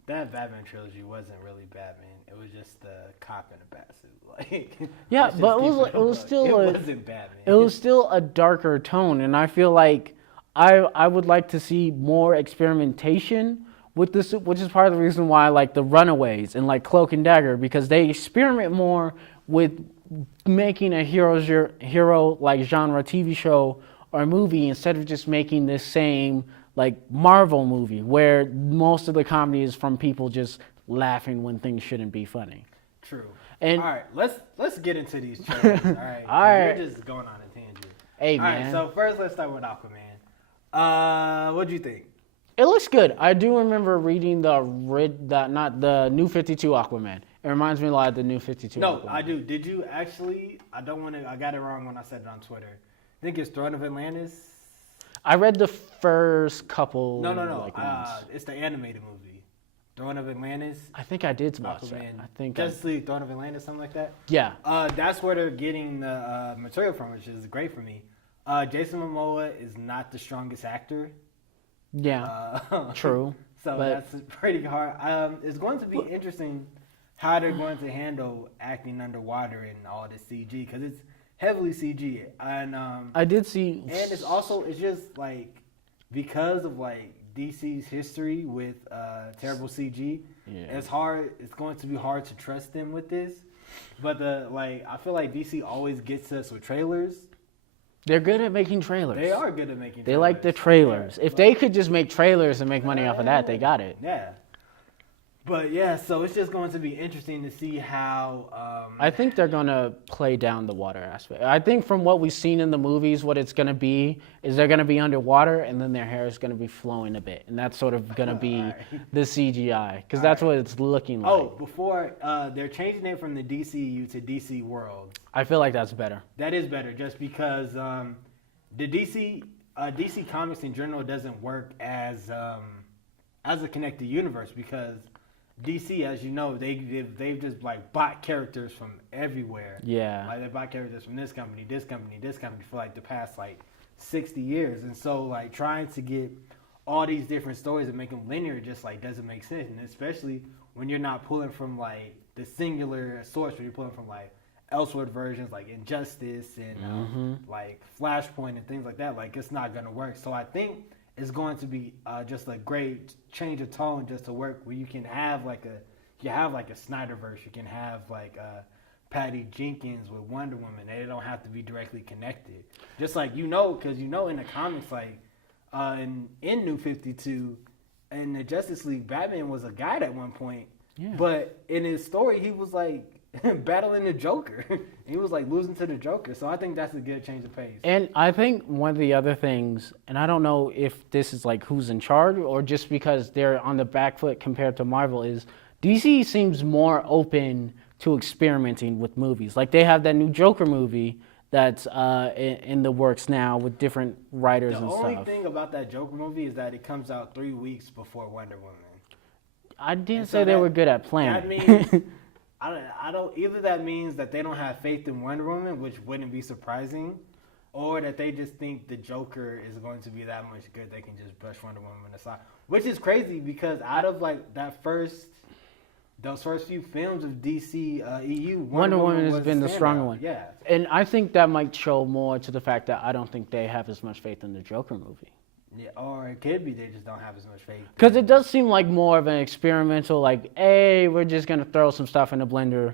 That Batman trilogy wasn't really Batman. It was just the cop in a bat suit. Like, yeah, but it was still a darker tone. And I feel like I would like to see more experimentation with this, which is part of the reason why I like the Runaways and like Cloak and Dagger, because they experiment more with making a hero like genre TV show or movie instead of just making this same like Marvel movie where most of the comedy is from people just laughing when things shouldn't be funny. True. And all right, let's get into these trailers. All right, all right. You're just going on a tangent. Hey, all man. right, so first let's start with Aquaman. What'd you think? It looks good. I do remember reading not the New 52 Aquaman. It reminds me a lot of the New 52 No, Aquaman. I do. Did you actually? I got it wrong when I said it on Twitter. I think it's Throne of Atlantis. I read the first couple. No. Like, it's the animated movie. Throne of Atlantis. I think I did watch that. I think Justice League, Throne of Atlantis, something like that. Yeah. That's where they're getting the material from, which is great for me. Jason Momoa is not the strongest actor. Yeah, true. So that's pretty hard. It's going to be interesting how they're going to handle acting underwater and all this CG because it's heavily CG. And I did see, and it's just like because of like DC's history with terrible CG. Yeah. It's hard. It's going to be hard to trust them with this. But I feel like DC always gets us with trailers. They're good at making trailers. They are good at making trailers. They like the trailers. If they could just make trailers and make money off of that, they got it. Yeah. But yeah, so it's just going to be interesting to see how... I think they're going to play down the water aspect. I think from what we've seen in the movies, what it's going to be is they're going to be underwater and then their hair is going to be flowing a bit. And that's sort of going to be the CGI because that's what it's looking like. Oh, before they're changing it from the DCU to DC World. I feel like that's better. That is better just because the DC Comics in general doesn't work as a connected universe because DC, as you know, they've just like bought characters from everywhere. Yeah. Like they bought characters from this company for like the past like 60 years. And so like trying to get all these different stories and make them linear just like doesn't make sense. And especially when you're not pulling from like the singular source, when you're pulling from like Elseworld versions like Injustice and like Flashpoint and things like that, like it's not gonna work. So I think it's going to be just a great change of tone just to work where you can have like a Snyderverse, you can have like Patty Jenkins with Wonder Woman. They don't have to be directly connected. Just like because in the comics like in New 52 in the Justice League, Batman was a guy at one point, but in his story he was like battling the Joker. He was like losing to the Joker. So I think that's a good change of pace. And I think one of the other things, and I don't know if this is like who's in charge or just because they're on the back foot compared to Marvel, is DC seems more open to experimenting with movies. Like they have that new Joker movie that's in the works now with different writers and stuff. The only thing about that Joker movie is that it comes out 3 weeks before Wonder Woman. I didn't say they were good at planning. That means I don't. Either that means that they don't have faith in Wonder Woman, which wouldn't be surprising, or that they just think the Joker is going to be that much good they can just brush Wonder Woman aside. Which is crazy because out of like that first those first few films of DC EU, Wonder Woman has been the stronger one. Yeah. And I think that might show more to the fact that I don't think they have as much faith in the Joker movie. Yeah, or it could be they just don't have as much faith. Because it does seem like more of an experimental, like, hey, we're just going to throw some stuff in the blender.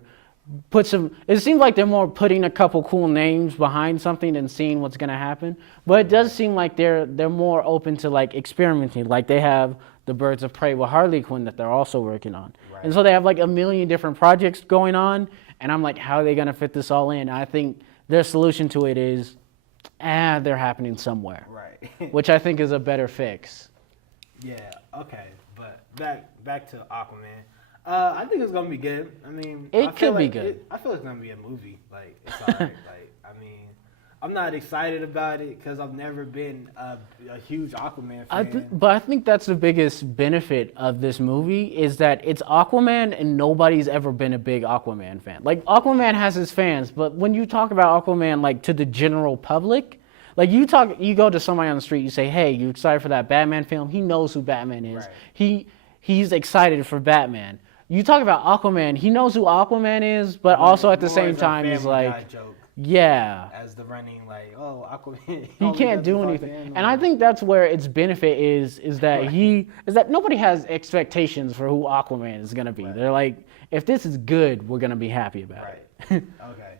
It seems like they're more putting a couple cool names behind something than seeing what's going to happen. But it does seem like they're more open to, like, experimenting. Like, they have the Birds of Prey with Harley Quinn that they're also working on. Right. And so they have, like, a million different projects going on. And I'm like, how are they going to fit this all in? I think their solution to it is, they're happening somewhere. Right. Which I think is a better fix. Yeah, okay. But back to Aquaman. I think it's gonna be good. I mean, it could be good. I feel it's gonna be a movie. Like, it's alright. Like, I mean, I'm not excited about it because I've never been a huge Aquaman fan. But I think that's the biggest benefit of this movie is that it's Aquaman and nobody's ever been a big Aquaman fan. Like, Aquaman has his fans, but when you talk about Aquaman, like, to the general public, like, you go to somebody on the street, you say, hey, you excited for that Batman film? He knows who Batman is. Right. He's excited for Batman. You talk about Aquaman, he knows who Aquaman is, but also at the same time he's like, yeah. As the running, like, oh, Aquaman. He can't do anything. And I think that's where its benefit is that nobody has expectations for who Aquaman is going to be. Right. They're like, if this is good, we're going to be happy about it. Okay.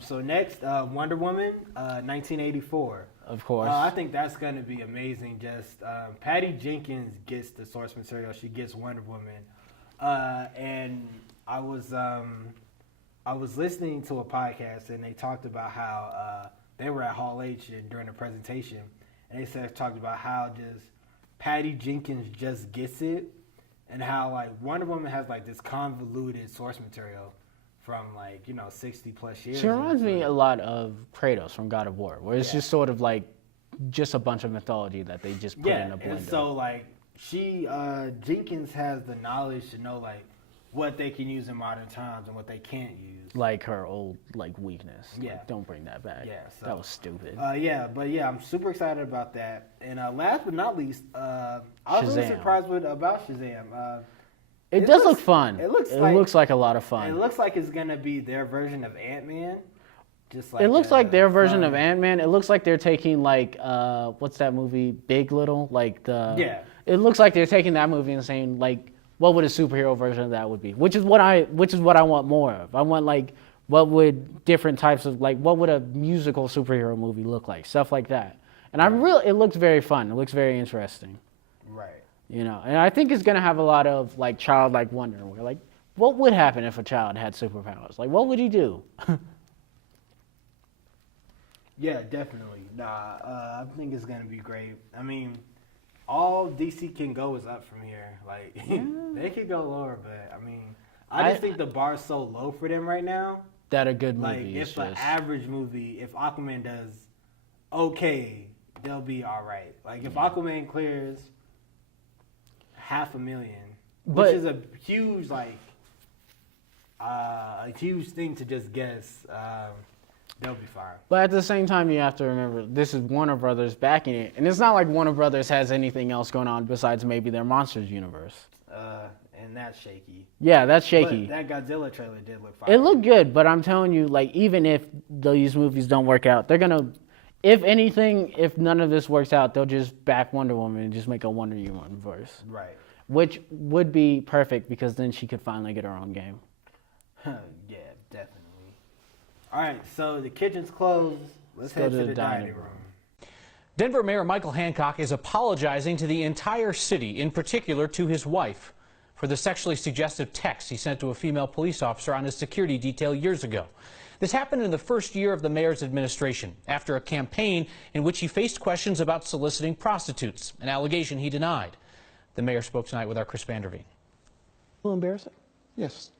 So next, Wonder Woman, 1984. Of course. I think that's going to be amazing. Just Patty Jenkins gets the source material. She gets Wonder Woman. And I was listening to a podcast and they talked about how they were at Hall H during the presentation, and they talked about how just Patty Jenkins just gets it, and how like Wonder Woman has like this convoluted source material from 60 plus years. She reminds me a lot of Kratos from God of War, where it's just sort of like just a bunch of mythology that they just put in a blender. And so like. Jenkins has the knowledge to know like what they can use in modern times and what they can't use. Like her old weakness. Yeah. Like, don't bring that back. Yeah. So, that was stupid. I'm super excited about that. And last but not least, I was really surprised about Shazam. It does look fun. It looks like a lot of fun. It looks like it's gonna be their version of Ant-Man. It looks like their version of Ant-Man. It looks like they're taking what's that movie, Big Little? It looks like they're taking that movie and saying what would a superhero version of that would be? Which is what I want more of. I want what would different types of what would a musical superhero movie look like? Stuff like that. And it looks very fun. It looks very interesting. Right. And I think it's gonna have a lot of childlike wonder. Where what would happen if a child had superpowers? What would he do? Yeah, definitely. I think it's gonna be great. I mean, all DC can go is up from here. They could go lower, but I mean, I just think the bar's so low for them right now. That a good movie if an average movie, if Aquaman does okay, they'll be all right. If Aquaman clears 500,000, which is a huge huge thing to just guess. They'll be fine. But at the same time, you have to remember, this is Warner Brothers backing it. And it's not like Warner Brothers has anything else going on besides maybe their Monsters universe. And that's shaky. Yeah, that's shaky. But that Godzilla trailer did look fine. It looked good, but I'm telling you, even if these movies don't work out, they're going to, if anything, if none of this works out, they'll just back Wonder Woman and just make a Wonder Woman verse. Right. Which would be perfect because then she could finally get her own game. Yeah, definitely. All right, so the kitchen's closed. Let's head to the dining room. Denver Mayor Michael Hancock is apologizing to the entire city, in particular to his wife, for the sexually suggestive text he sent to a female police officer on his security detail years ago. This happened in the first year of the mayor's administration, after a campaign in which he faced questions about soliciting prostitutes, an allegation he denied. The mayor spoke tonight with our Chris Vanderveen. A little embarrassing? Yes.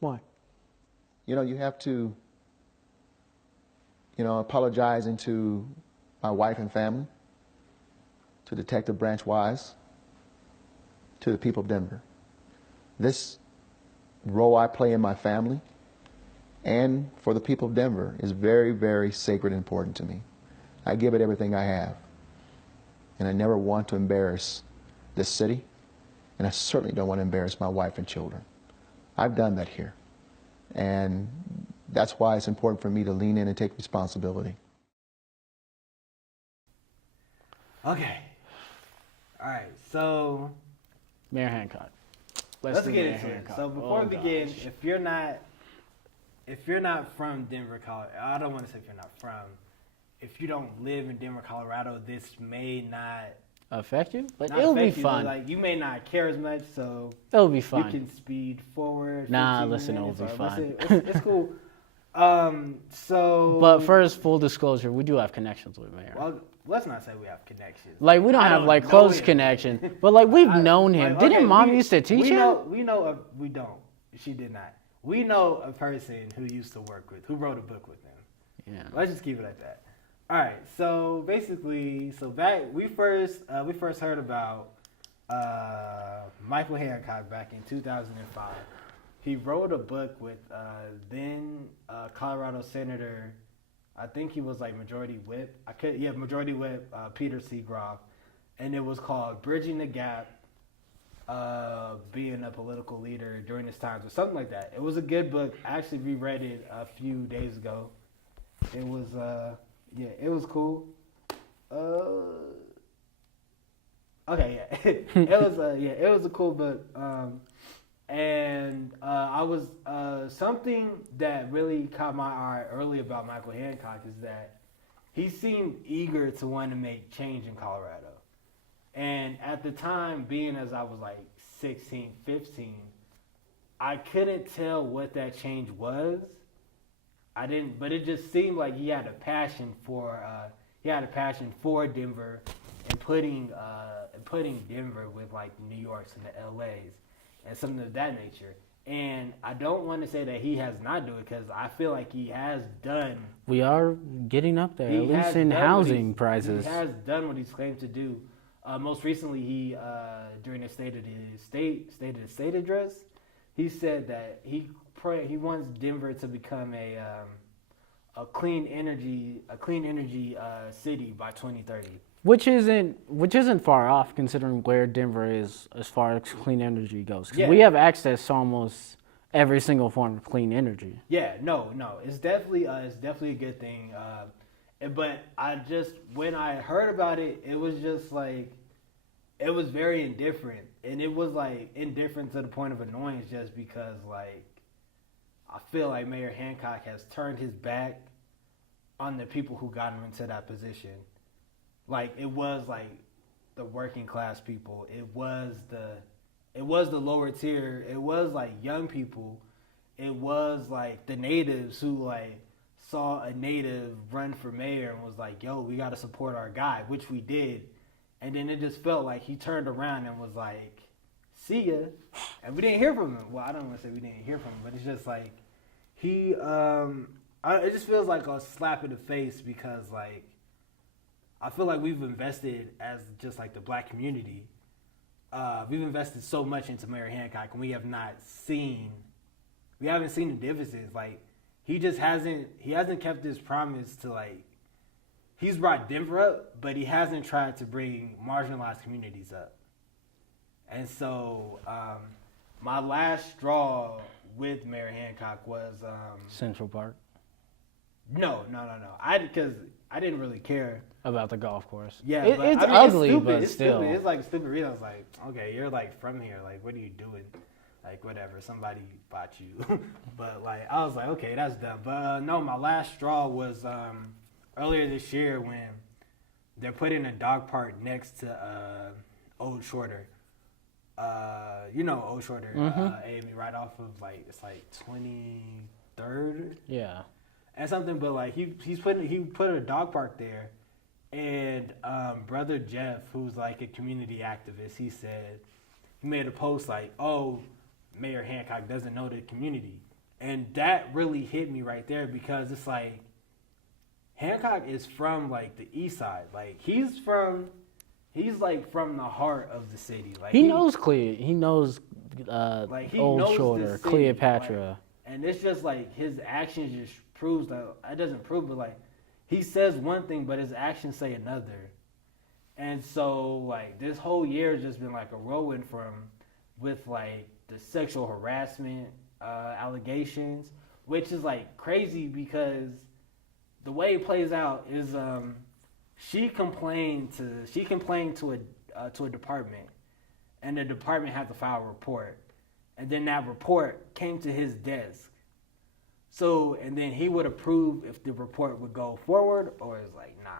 Why? You have to, apologizing to my wife and family, to Detective Branch Wise, to the people of Denver. This role I play in my family and for the people of Denver is very, very sacred and important to me. I give it everything I have. And I never want to embarrass this city and I certainly don't want to embarrass my wife and children. I've done that here. And that's why it's important for me to lean in and take responsibility. Okay. All right. So Mayor Hancock. Let's get into it. So before we begin, if you're not from Denver, Colorado, I don't want to say if you're not from. If you don't live in Denver, Colorado, this may not affect you, but it'll be fun. Like, you may not care as much, so it'll be fun. You can speed forward. Nah, listen, it'll be fun. It's cool. But first, full disclosure, we do have connections with Mayor. Well, let's not say we have connections. Like, we don't have like close connections, but like we've known him. Like, Didn't Mom used to teach him? We don't. She did not. We know a person who used to work with, who wrote a book with him. Yeah. Let's just keep it at that. All right. So basically, we first heard about Michael Hancock back in 2005. He wrote a book with then Colorado Senator, I think he was like Majority Whip. Majority Whip Peter Seagroff, and it was called "Bridging the Gap." Being a political leader during his times, or something like that. It was a good book. I actually reread it a few days ago. It was, it was cool. It was a cool book. And I was something that really caught my eye early about Michael Hancock is that he seemed eager to want to make change in Colorado. And at the time, being as I was like 16, 15, I couldn't tell what that change was. But it just seemed like he had a passion for Denver and putting Denver with like the New Yorks and the LAs and something of that nature. And I don't want to say that he has not done it, because I feel like he has done. We are getting up there, at least in housing prices. He has done what he's claimed to do. Most recently, he during the State of the State address, he said that he wants Denver to become a clean energy city by 2030. Which isn't far off, considering where Denver is as far as clean energy goes. 'Cause we have access to almost every single form of clean energy. Yeah, no, it's definitely a good thing. But when I heard about it, it was just like, it was very indifferent, and it was like indifferent to the point of annoyance, just because like I feel like Mayor Hancock has turned his back on the people who got him into that position. Like, it was like the working class people. It was the lower tier. It was like young people. It was like the natives who like saw a native run for mayor and was like, yo, we got to support our guy, which we did. And then it just felt like he turned around and was like, see ya. And we didn't hear from him. Well, I don't want to say we didn't hear from him, but it's just like it just feels like a slap in the face, because like I feel like we've invested as just like the black community. We've invested so much into Mayor Hancock, and we haven't seen the differences. Like, he hasn't kept his promise to like, he's brought Denver up, but he hasn't tried to bring marginalized communities up. And so my last straw with Mayor Hancock was Central Park. No. Because I didn't really care about the golf course. Yeah, it's ugly, but it's still, stupid. It's like a stupid reason. I was like, okay, you're like from here. Like, what are you doing? Like, whatever. Somebody bought you. But like, I was like, okay, that's dumb. But no, my last straw was earlier this year when they're putting a dog park next to Old Shorter. Old Shorter, AME, right off of like, it's like 23rd. Yeah. And something, but like he put a dog park there, and brother Jeff, who's like a community activist, he made a post like, oh, Mayor Hancock doesn't know the community. And that really hit me right there, because it's like, Hancock is from like the east side. Like, he's like from the heart of the city. Like, he knows Old Shorter, Cleopatra. Like, and it's just like his actions just proves that, it doesn't prove, but like he says one thing, but his actions say another. And so like this whole year has just been like a whirlwind for him. with like the sexual harassment allegations, which is like crazy because the way it plays out is she complained to a department, and the department had to file a report, and then that report came to his desk. So, and then he would approve if the report would go forward or it's like, nah.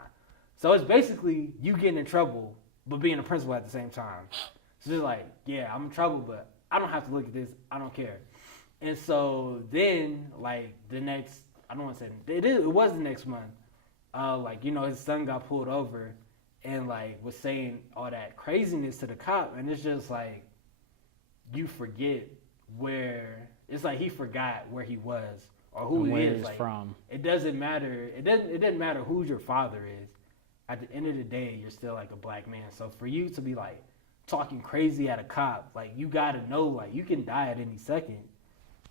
So it's basically you getting in trouble, but being a principal at the same time. So it's like, yeah, I'm in trouble, but I don't have to look at this. I don't care. And so then, like, the next, I don't want to say, it was the next month. Like, you know, his son got pulled over and, like, was saying all that craziness to the cop. And it's just like, you forget where, it's like he forgot where he was. Or who he is like, from. It doesn't matter. It doesn't matter who your father is. At the end of the day, you're still like a black man. So for you to be like talking crazy at a cop, like you gotta know, like you can die at any second.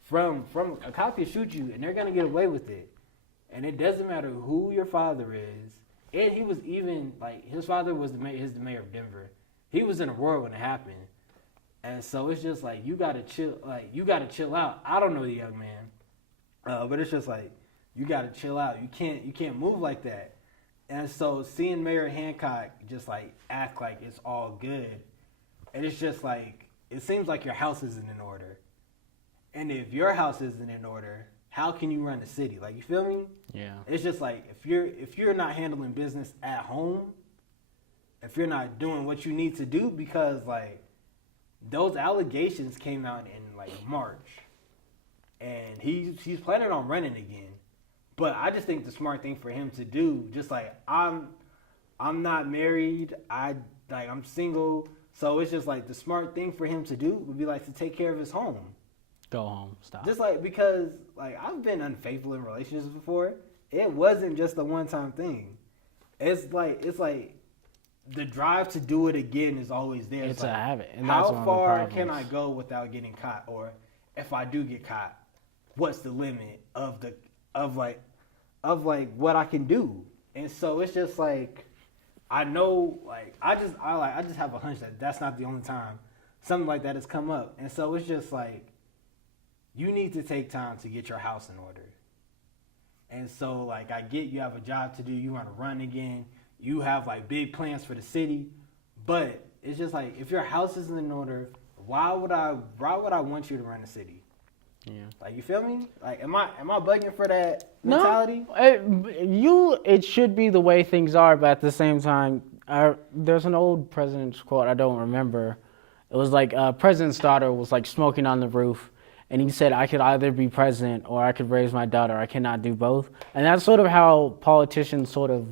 From a cop can shoot you, and they're gonna get away with it. And it doesn't matter who your father is. And he was even like his father was the mayor of Denver. He was in Aurora when it happened. And so it's just like you gotta chill. Like you gotta chill out. I don't know the young man. But it's just like you gotta chill out. You can't move like that. And so seeing Mayor Hancock just like act like it's all good, and it's just like it seems like your house isn't in order. And if your house isn't in order, how can you run the city? Like you feel me? Yeah. It's just like if you're not handling business at home, if you're not doing what you need to do, because like those allegations came out in like March. And he's planning on running again, but I just think the smart thing for him to do, just like I'm not married, I'm single, so it's just like the smart thing for him to do would be like to take care of his home. Go home, stop. Just like because like I've been unfaithful in relationships before. It wasn't just a one-time thing. It's like the drive to do it again is always there. It's like, a habit. And how far can I go without getting caught, or if I do get caught, what's the limit of what I can do? And so it's just like I know, like I just have a hunch that that's not the only time something like that has come up. And so it's just like you need to take time to get your house in order. And so like I get you have a job to do, you want to run again, you have like big plans for the city, but it's just like if your house isn't in order, why would I want you to run the city? Yeah. Like you feel me? Like am I bugging for that mentality? No, it should be the way things are, but at the same time, there's an old president's quote I don't remember. It was like president's daughter was like smoking on the roof, and he said, "I could either be president or I could raise my daughter. I cannot do both." And that's sort of how politicians sort of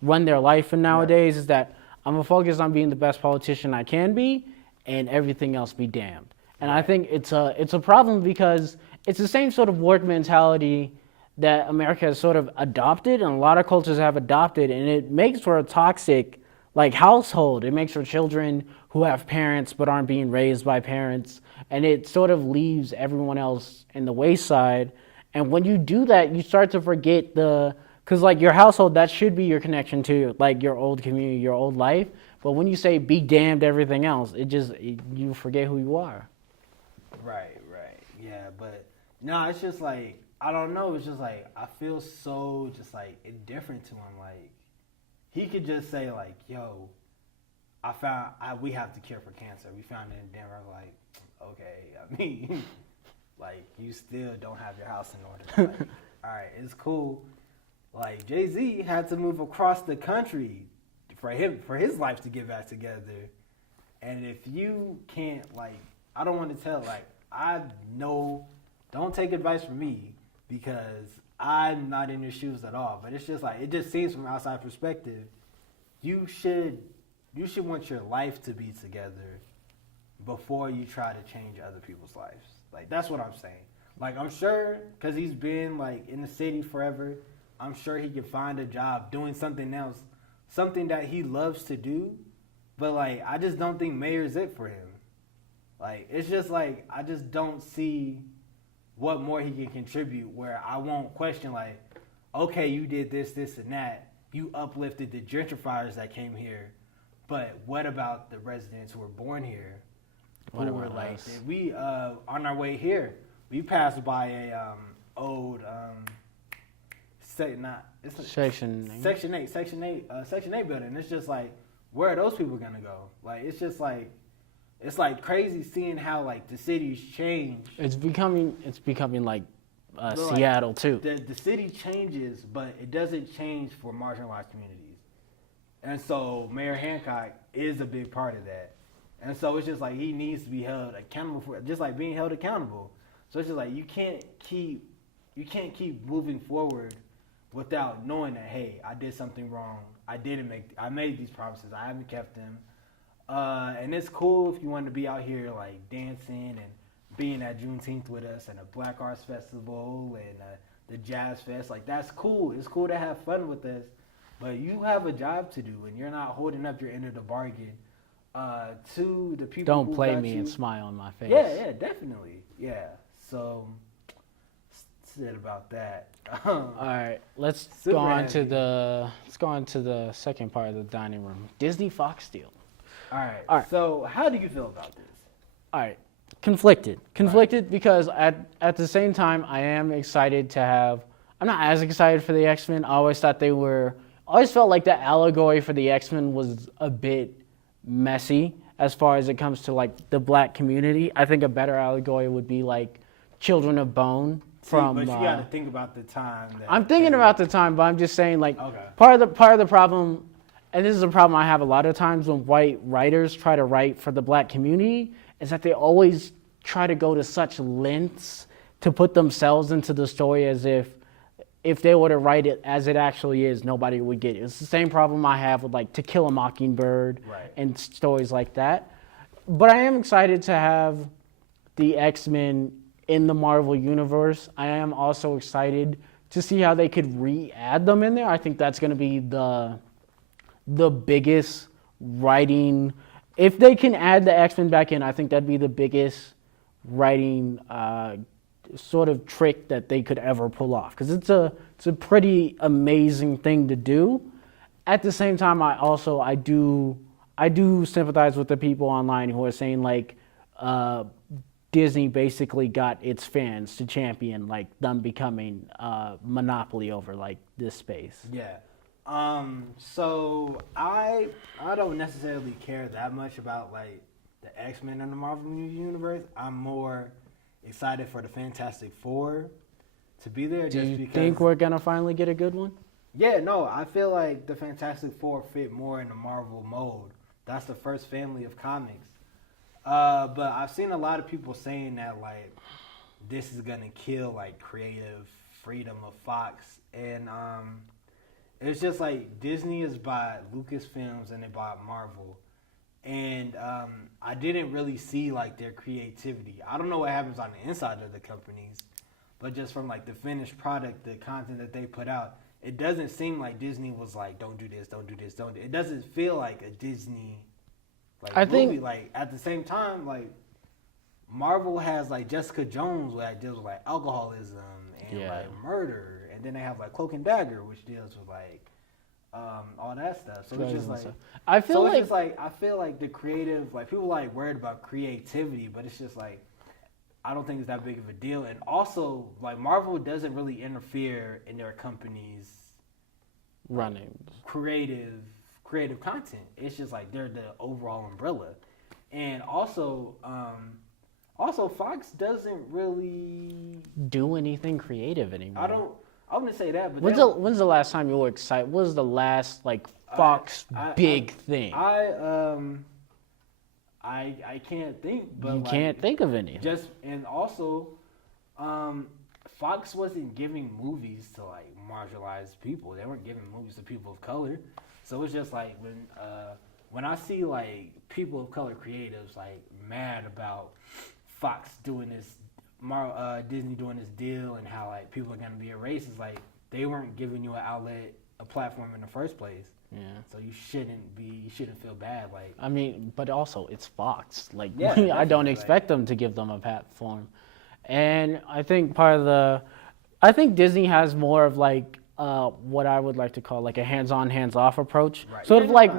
run their life nowadays. Is that I'm gonna focus on being the best politician I can be, and everything else be damned. And I think it's a problem because it's the same sort of work mentality that America has sort of adopted, and a lot of cultures have adopted, and it makes for a toxic like household. It makes for children who have parents but aren't being raised by parents, and it sort of leaves everyone else in the wayside. And when you do that, you start to forget because like your household, that should be your connection to like your old community, your old life. But when you say be damned everything else, you forget who you are. Right. Yeah, but no, it's just like, I don't know. It's just like, I feel so just like indifferent to him. Like, he could just say like, yo, we have the cure for cancer. We found it in Denver. I'm like, okay, I mean, like, you still don't have your house in order. Like, all right, it's cool. Like, Jay-Z had to move across the country for his life to get back together. And if you can't, like, I don't want to tell, like, I know, don't take advice from me because I'm not in your shoes at all. But it's just like, it just seems from an outside perspective, you should want your life to be together before you try to change other people's lives. Like, that's what I'm saying. Like, I'm sure, because he's been, like, in the city forever, I'm sure he can find a job doing something else, something that he loves to do. But, like, I just don't think mayor's it for him. Like, it's just like, I just don't see what more he can contribute where I won't question, like, okay, you did this, and that. You uplifted the gentrifiers that came here. But what about the residents who were born here? who were like, we on our way here, we passed by a old Section 8 building. It's just like, where are those people gonna go? Like, it's just like, it's like crazy seeing how like the city's changed. It's becoming like Seattle too. The city changes, but it doesn't change for marginalized communities. And so Mayor Hancock is a big part of that. And so it's just like he needs to be held accountable for, just like being held accountable. So it's just like you can't keep moving forward without knowing that, hey, I did something wrong. I made these promises. I haven't kept them. And it's cool if you want to be out here like dancing and being at Juneteenth with us and a Black Arts Festival and the Jazz Fest. Like, that's cool. It's cool to have fun with us. But you have a job to do, and you're not holding up your end of the bargain to the people. Don't play me and smile on my face. Yeah, definitely. Yeah. So, said about that. All right, let's go on to the second part of the dining room. Disney Fox deal. All right. So, how do you feel about this? All right. Conflicted because at the same time I am excited to have. I'm not as excited for the X-Men. I always felt like the allegory for the X-Men was a bit messy as far as it comes to like the Black community. I think a better allegory would be like Children of Bone from. But you got to think about the time. I'm thinking about the time, but I'm just saying like part of the problem, and this is a problem I have a lot of times when white writers try to write for the Black community, is that they always try to go to such lengths to put themselves into the story as if they were to write it as it actually is, nobody would get it. It's the same problem I have with like To Kill a Mockingbird and stories like that. But I am excited to have the X-Men in the Marvel Universe. I am also excited to see how they could re-add them in there. I think that's going to be the biggest writing. If they can add the X-Men back in, I think that'd be the biggest writing sort of trick that they could ever pull off. Because it's a pretty amazing thing to do. At the same time, I do sympathize with the people online who are saying like Disney basically got its fans to champion like them becoming monopoly over like this space. Yeah. So I don't necessarily care that much about like the X-Men in the Marvel Universe. I'm more excited for the Fantastic Four to be there. Do you think we're gonna finally get a good one? Yeah, no, I feel like the Fantastic Four fit more in the Marvel mode. That's the first family of comics. But I've seen a lot of people saying that like this is gonna kill like creative freedom of Fox, and it's just like Disney is by Lucasfilms and they bought Marvel. And I didn't really see like their creativity. I don't know what happens on the inside of the companies, but just from like the finished product, the content that they put out, it doesn't seem like Disney was like, don't do this, don't do this, don't do it. It doesn't feel like a Disney like movie. Think like at the same time, like Marvel has like Jessica Jones, where it deals with like alcoholism and like murder, and then they have like Cloak and Dagger, which deals with like all that stuff. So it's just like I feel like the creative, like people like worried about creativity, but it's just like I don't think it's that big of a deal. And also like Marvel doesn't really interfere in their company's running creative content. It's just like they're the overall umbrella. And also Fox doesn't really do anything creative anymore. I wouldn't say that, but when's the last time you were excited? What was the last like Fox big thing? I can't think, but you can't think of any. And also, Fox wasn't giving movies to like marginalized people. They weren't giving movies to people of color. So it's just like when I see like people of color creatives like mad about Fox doing this. Disney doing this deal and how like people are gonna be erased, is like they weren't giving you an outlet, a platform in the first place. Yeah. So you shouldn't feel bad. Like I mean, but also it's Fox. Like I don't expect them to give them a platform. And I think I think Disney has more of like what I would like to call like a hands-on, hands-off approach. Right. Sort of like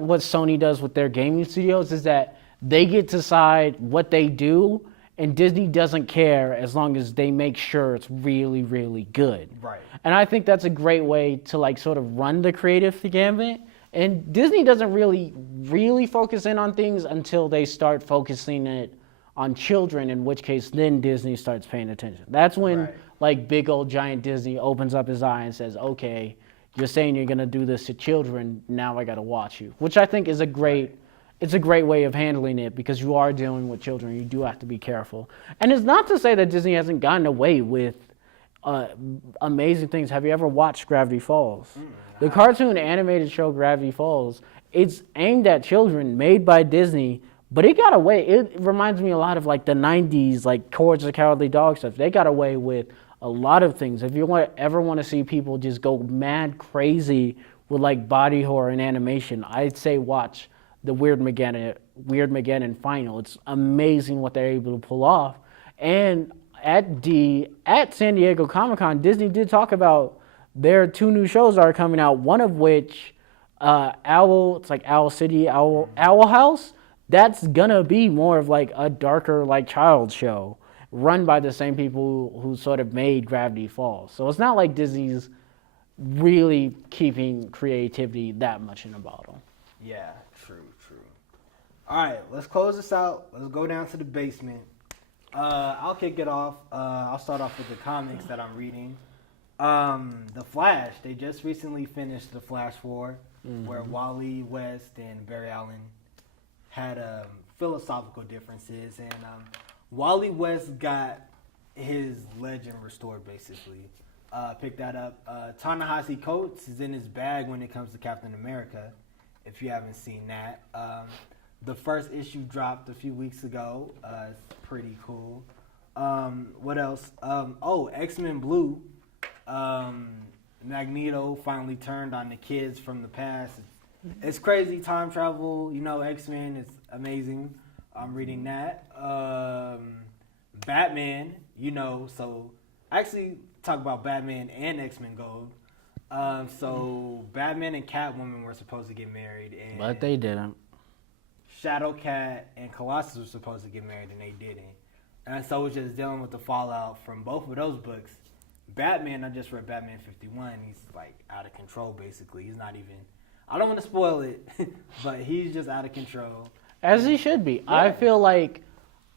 what Sony does with their gaming studios, is that they get to decide what they do, and Disney doesn't care as long as they make sure it's really, really good. Right. And I think that's a great way to like sort of run the creative gambit. And Disney doesn't really focus in on things until they start focusing it on children, in which case then Disney starts paying attention. That's when like big old giant Disney opens up his eye and says, okay, you're saying you're going to do this to children, now I got to watch you. Which I think is a great way of handling it, because you are dealing with children. You do have to be careful. And it's not to say that Disney hasn't gotten away with amazing things. Have you ever watched Gravity Falls? The cartoon animated show Gravity Falls, it's aimed at children, made by Disney, but it got away. It reminds me a lot of like the 90s, like Courage the Cowardly Dog stuff. They got away with a lot of things. If you ever want to see people just go mad crazy with like body horror and animation, I'd say watch the Weird Mageddon Final. It's amazing what they're able to pull off. And at San Diego Comic-Con, Disney did talk about their 2 new shows are coming out, one of which, it's like Owl City, Owl House. That's gonna be more of like a darker like child show run by the same people who sort of made Gravity Falls. So it's not like Disney's really keeping creativity that much in a bottle. Yeah, true. All right, let's close this out. Let's go down to the basement. I'll kick it off. I'll start off with the comics that I'm reading. The Flash, they just recently finished the Flash 4, where Wally West and Barry Allen had philosophical differences, and Wally West got his legend restored, basically. Pick that up. Ta-Nehisi Coates is in his bag when it comes to Captain America, if you haven't seen that. The first issue dropped a few weeks ago. It's pretty cool. What else? X-Men Blue. Magneto finally turned on the kids from the past. It's crazy time travel. X-Men is amazing. I'm reading that. Batman, so actually talk about Batman and X-Men Gold. So Batman and Catwoman were supposed to get married, But they didn't. Shadowcat and Colossus were supposed to get married, and they didn't. And so it's just dealing with the fallout from both of those books. Batman, I just read Batman 51. He's like out of control, basically. He's not even, I don't want to spoil it, but he's just out of control. As he should be. Yeah. I feel like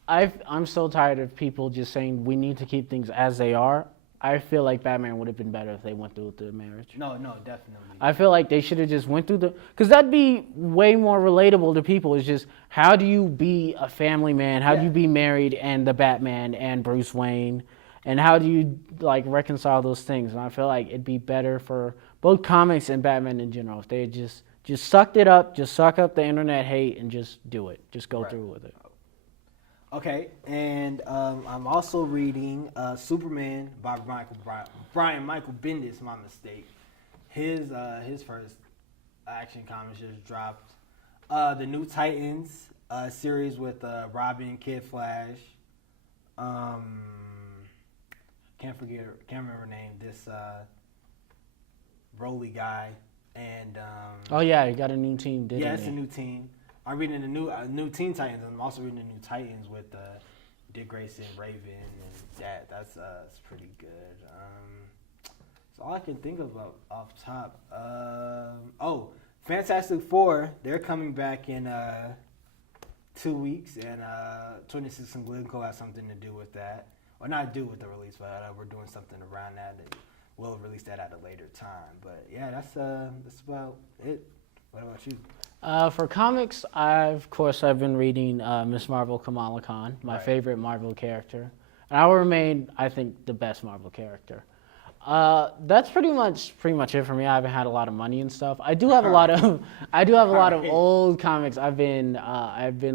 I'm so tired of people just saying we need to keep things as they are. I feel like Batman would have been better if they went through the marriage. No, definitely. I feel like they should have just went through because that'd be way more relatable to people. It's just, how do you be a family man? How do you be married and the Batman and Bruce Wayne? And how do you like reconcile those things? And I feel like it'd be better for both comics and Batman in general if they had just sucked it up, just suck up the internet hate and just do it. Just go through with it. Okay, and I'm also reading Superman by Brian Michael Bendis, my mistake. His first action comics just dropped. The New Titans series with Robin, Kid Flash. Can't remember her name. This Broly guy, and you got a new team, didn't you? Yeah, it's a new team. I'm reading the new Teen Titans. I'm also reading the new Titans with Dick Grayson, Raven, and that's pretty good. That's all I can think of off top. Fantastic Four, they're coming back in 2 weeks, and 26 and Glencoe has something to do with that. Or not do with the release, but we're doing something around that. And we'll release that at a later time. But yeah, that's about it. What about you? For comics, I've been reading Ms. Marvel Kamala Khan, my favorite Marvel character. And I will remain, I think, the best Marvel character. That's pretty much it for me. I haven't had a lot of money and stuff. I do have a lot of old comics I've been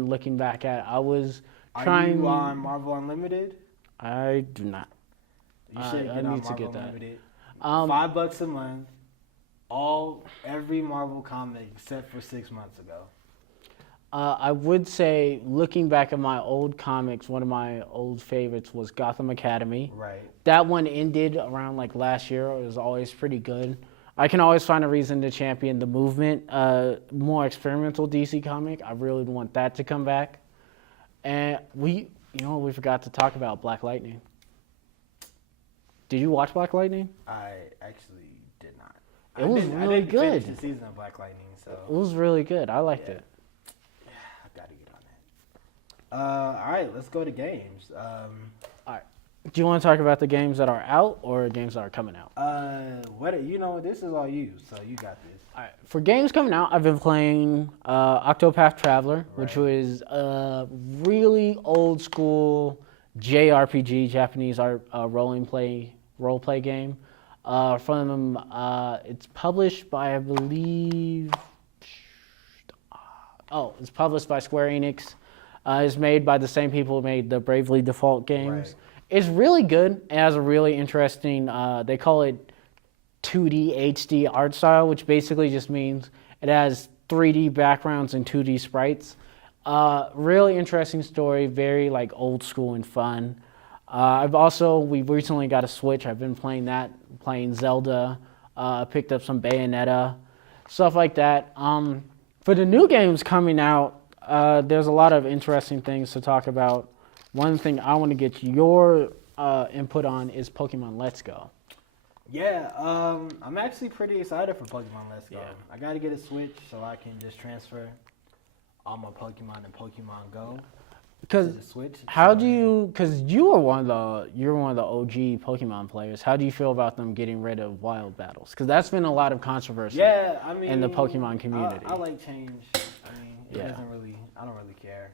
looking back at. I was trying. Are you on Marvel Unlimited? I do not. You should get on Marvel Unlimited. $5 a month. Every Marvel comic except for 6 months ago. I would say, looking back at my old comics, one of my old favorites was Gotham Academy. Right. That one ended around like last year. It was always pretty good. I can always find a reason to champion the movement. More experimental DC comic. I really want that to come back. And we forgot to talk about Black Lightning. Did you watch Black Lightning? I actually did not. It was really good. I didn't finish the season of Black Lightning, so it was really good. I liked it. Yeah, I gotta get on that. All right, let's go to games. All right. Do you want to talk about the games that are out or games that are coming out? This is all you, so you got this. All right. For games coming out, I've been playing Octopath Traveler, which was a really old school JRPG, Japanese role play game. It's published by, I believe, it's published by Square Enix. It's made by the same people who made the Bravely Default games. Right. It's really good. It has a really interesting, they call it 2D HD art style, which basically just means it has 3D backgrounds and 2D sprites. Really interesting story, very like old school and fun. We recently got a Switch. I've been playing that, playing Zelda, picked up some Bayonetta, stuff like that. For the new games coming out, there's a lot of interesting things to talk about. One thing I want to get your input on is Pokemon Let's Go. Yeah, I'm actually pretty excited for Pokemon Let's Go. Yeah. I got to get a Switch so I can just transfer all my Pokemon and Pokemon Go to the Switch. Because you're one of the OG Pokemon players. How do you feel about them getting rid of wild battles? Because that's been a lot of controversy in the Pokemon community. I like change. I don't really care.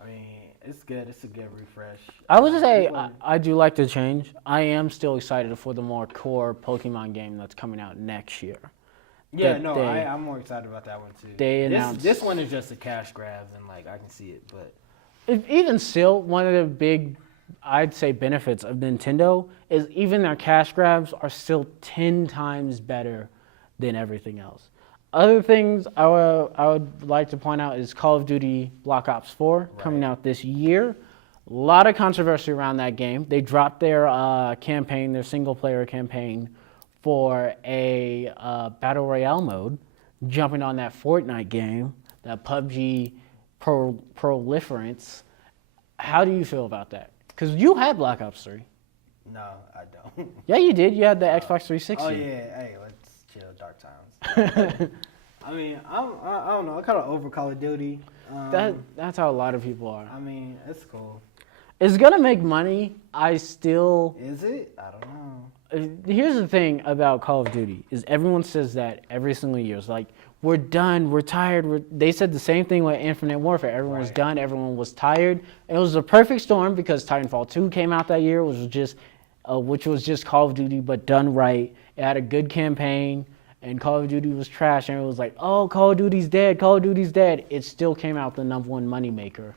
I mean, it's good. It's a good refresh. I would say I do like the change. I am still excited for the more core Pokemon game that's coming out next year. Yeah, I'm more excited about that one too. They announced this one is just a cash grab, and I can see it. But even still, one of the big, I'd say, benefits of Nintendo is even their cash grabs are still 10 times better than everything else. Other things I would like to point out is Call of Duty Black Ops 4 coming out this year. A lot of controversy around that game. They dropped their campaign, their single-player campaign, for a Battle Royale mode, jumping on that Fortnite game, that PUBG proliferance. How do you feel about that? Because you had Black Ops 3. No, I don't. Yeah, you did. You had the Xbox 360. Oh, yeah. Hey, let's chill. Dark times. I mean, I don't know. I kind of over Call of Duty. That's how a lot of people are. I mean, it's cool. It's going to make money. Is it? I don't know. Here's the thing about Call of Duty is everyone says that every single year. It's like, we're done, we're tired. They said the same thing with Infinite Warfare. Everyone was done, everyone was tired. And it was a perfect storm because Titanfall 2 came out that year, which was just Call of Duty but done right. It had a good campaign, and Call of Duty was trash. And it was like, oh, Call of Duty's dead, Call of Duty's dead. It still came out the #1 moneymaker.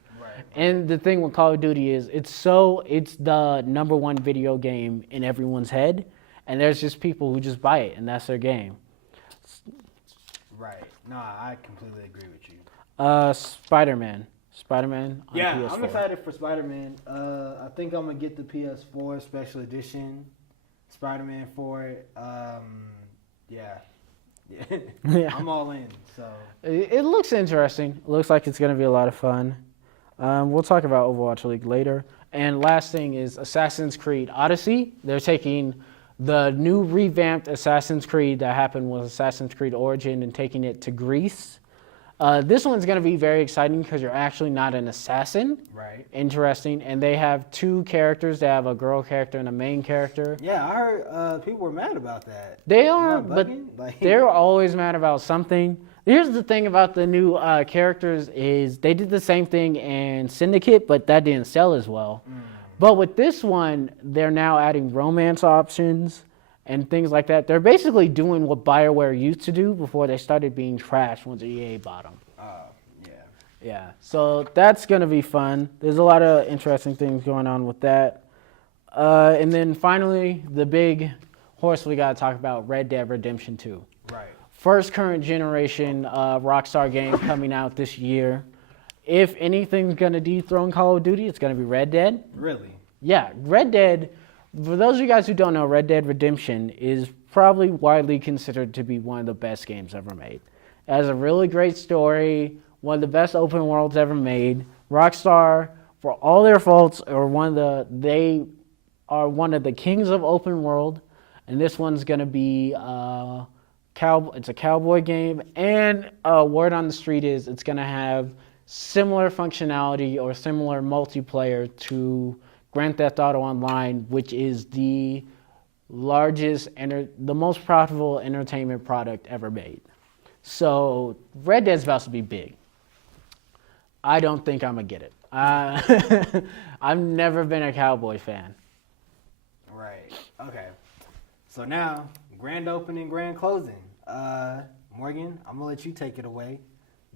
And the thing with Call of Duty is it's the #1 video game in everyone's head, and there's just people who just buy it, and that's their game. Right. No, I completely agree with you. Spider-Man on PS4. I'm excited for Spider-Man. I think I'm going to get the PS4 Special Edition Spider-Man for it. Yeah. I'm all in. So it looks interesting. It looks like it's going to be a lot of fun. We'll talk about Overwatch League later. And last thing is Assassin's Creed Odyssey. They're taking the new revamped Assassin's Creed that happened with Assassin's Creed Origin and taking it to Greece. This one's going to be very exciting because you're actually not an assassin. Right. Interesting. And they have 2 characters. They have a girl character and a main character. Yeah, I heard people were mad about that. They are, but they're always mad about something. Here's the thing about the new characters is they did the same thing in Syndicate, but that didn't sell as well. But with this one, they're now adding romance options and things like that. They're basically doing what BioWare used to do before they started being trashed once EA bought them. Yeah, so that's going to be fun. There's a lot of interesting things going on with that. And then finally, the big horse we got to talk about, Red Dead Redemption 2. Right. First current generation Rockstar game coming out this year. If anything's going to dethrone Call of Duty, it's going to be Red Dead. Really? Yeah, Red Dead, for those of you guys who don't know, Red Dead Redemption is probably widely considered to be one of the best games ever made. It has a really great story, one of the best open worlds ever made. Rockstar, for all their faults, they are one of the kings of open world, and this one's going to be it's a cowboy game, and word on the street is it's going to have similar functionality or similar multiplayer to Grand Theft Auto Online, which is the most profitable entertainment product ever made. So Red Dead's about to be big. I don't think I'm going to get it. I've never been a cowboy fan. Right. Okay. So now, grand opening, grand closing. Morgan, I'm going to let you take it away.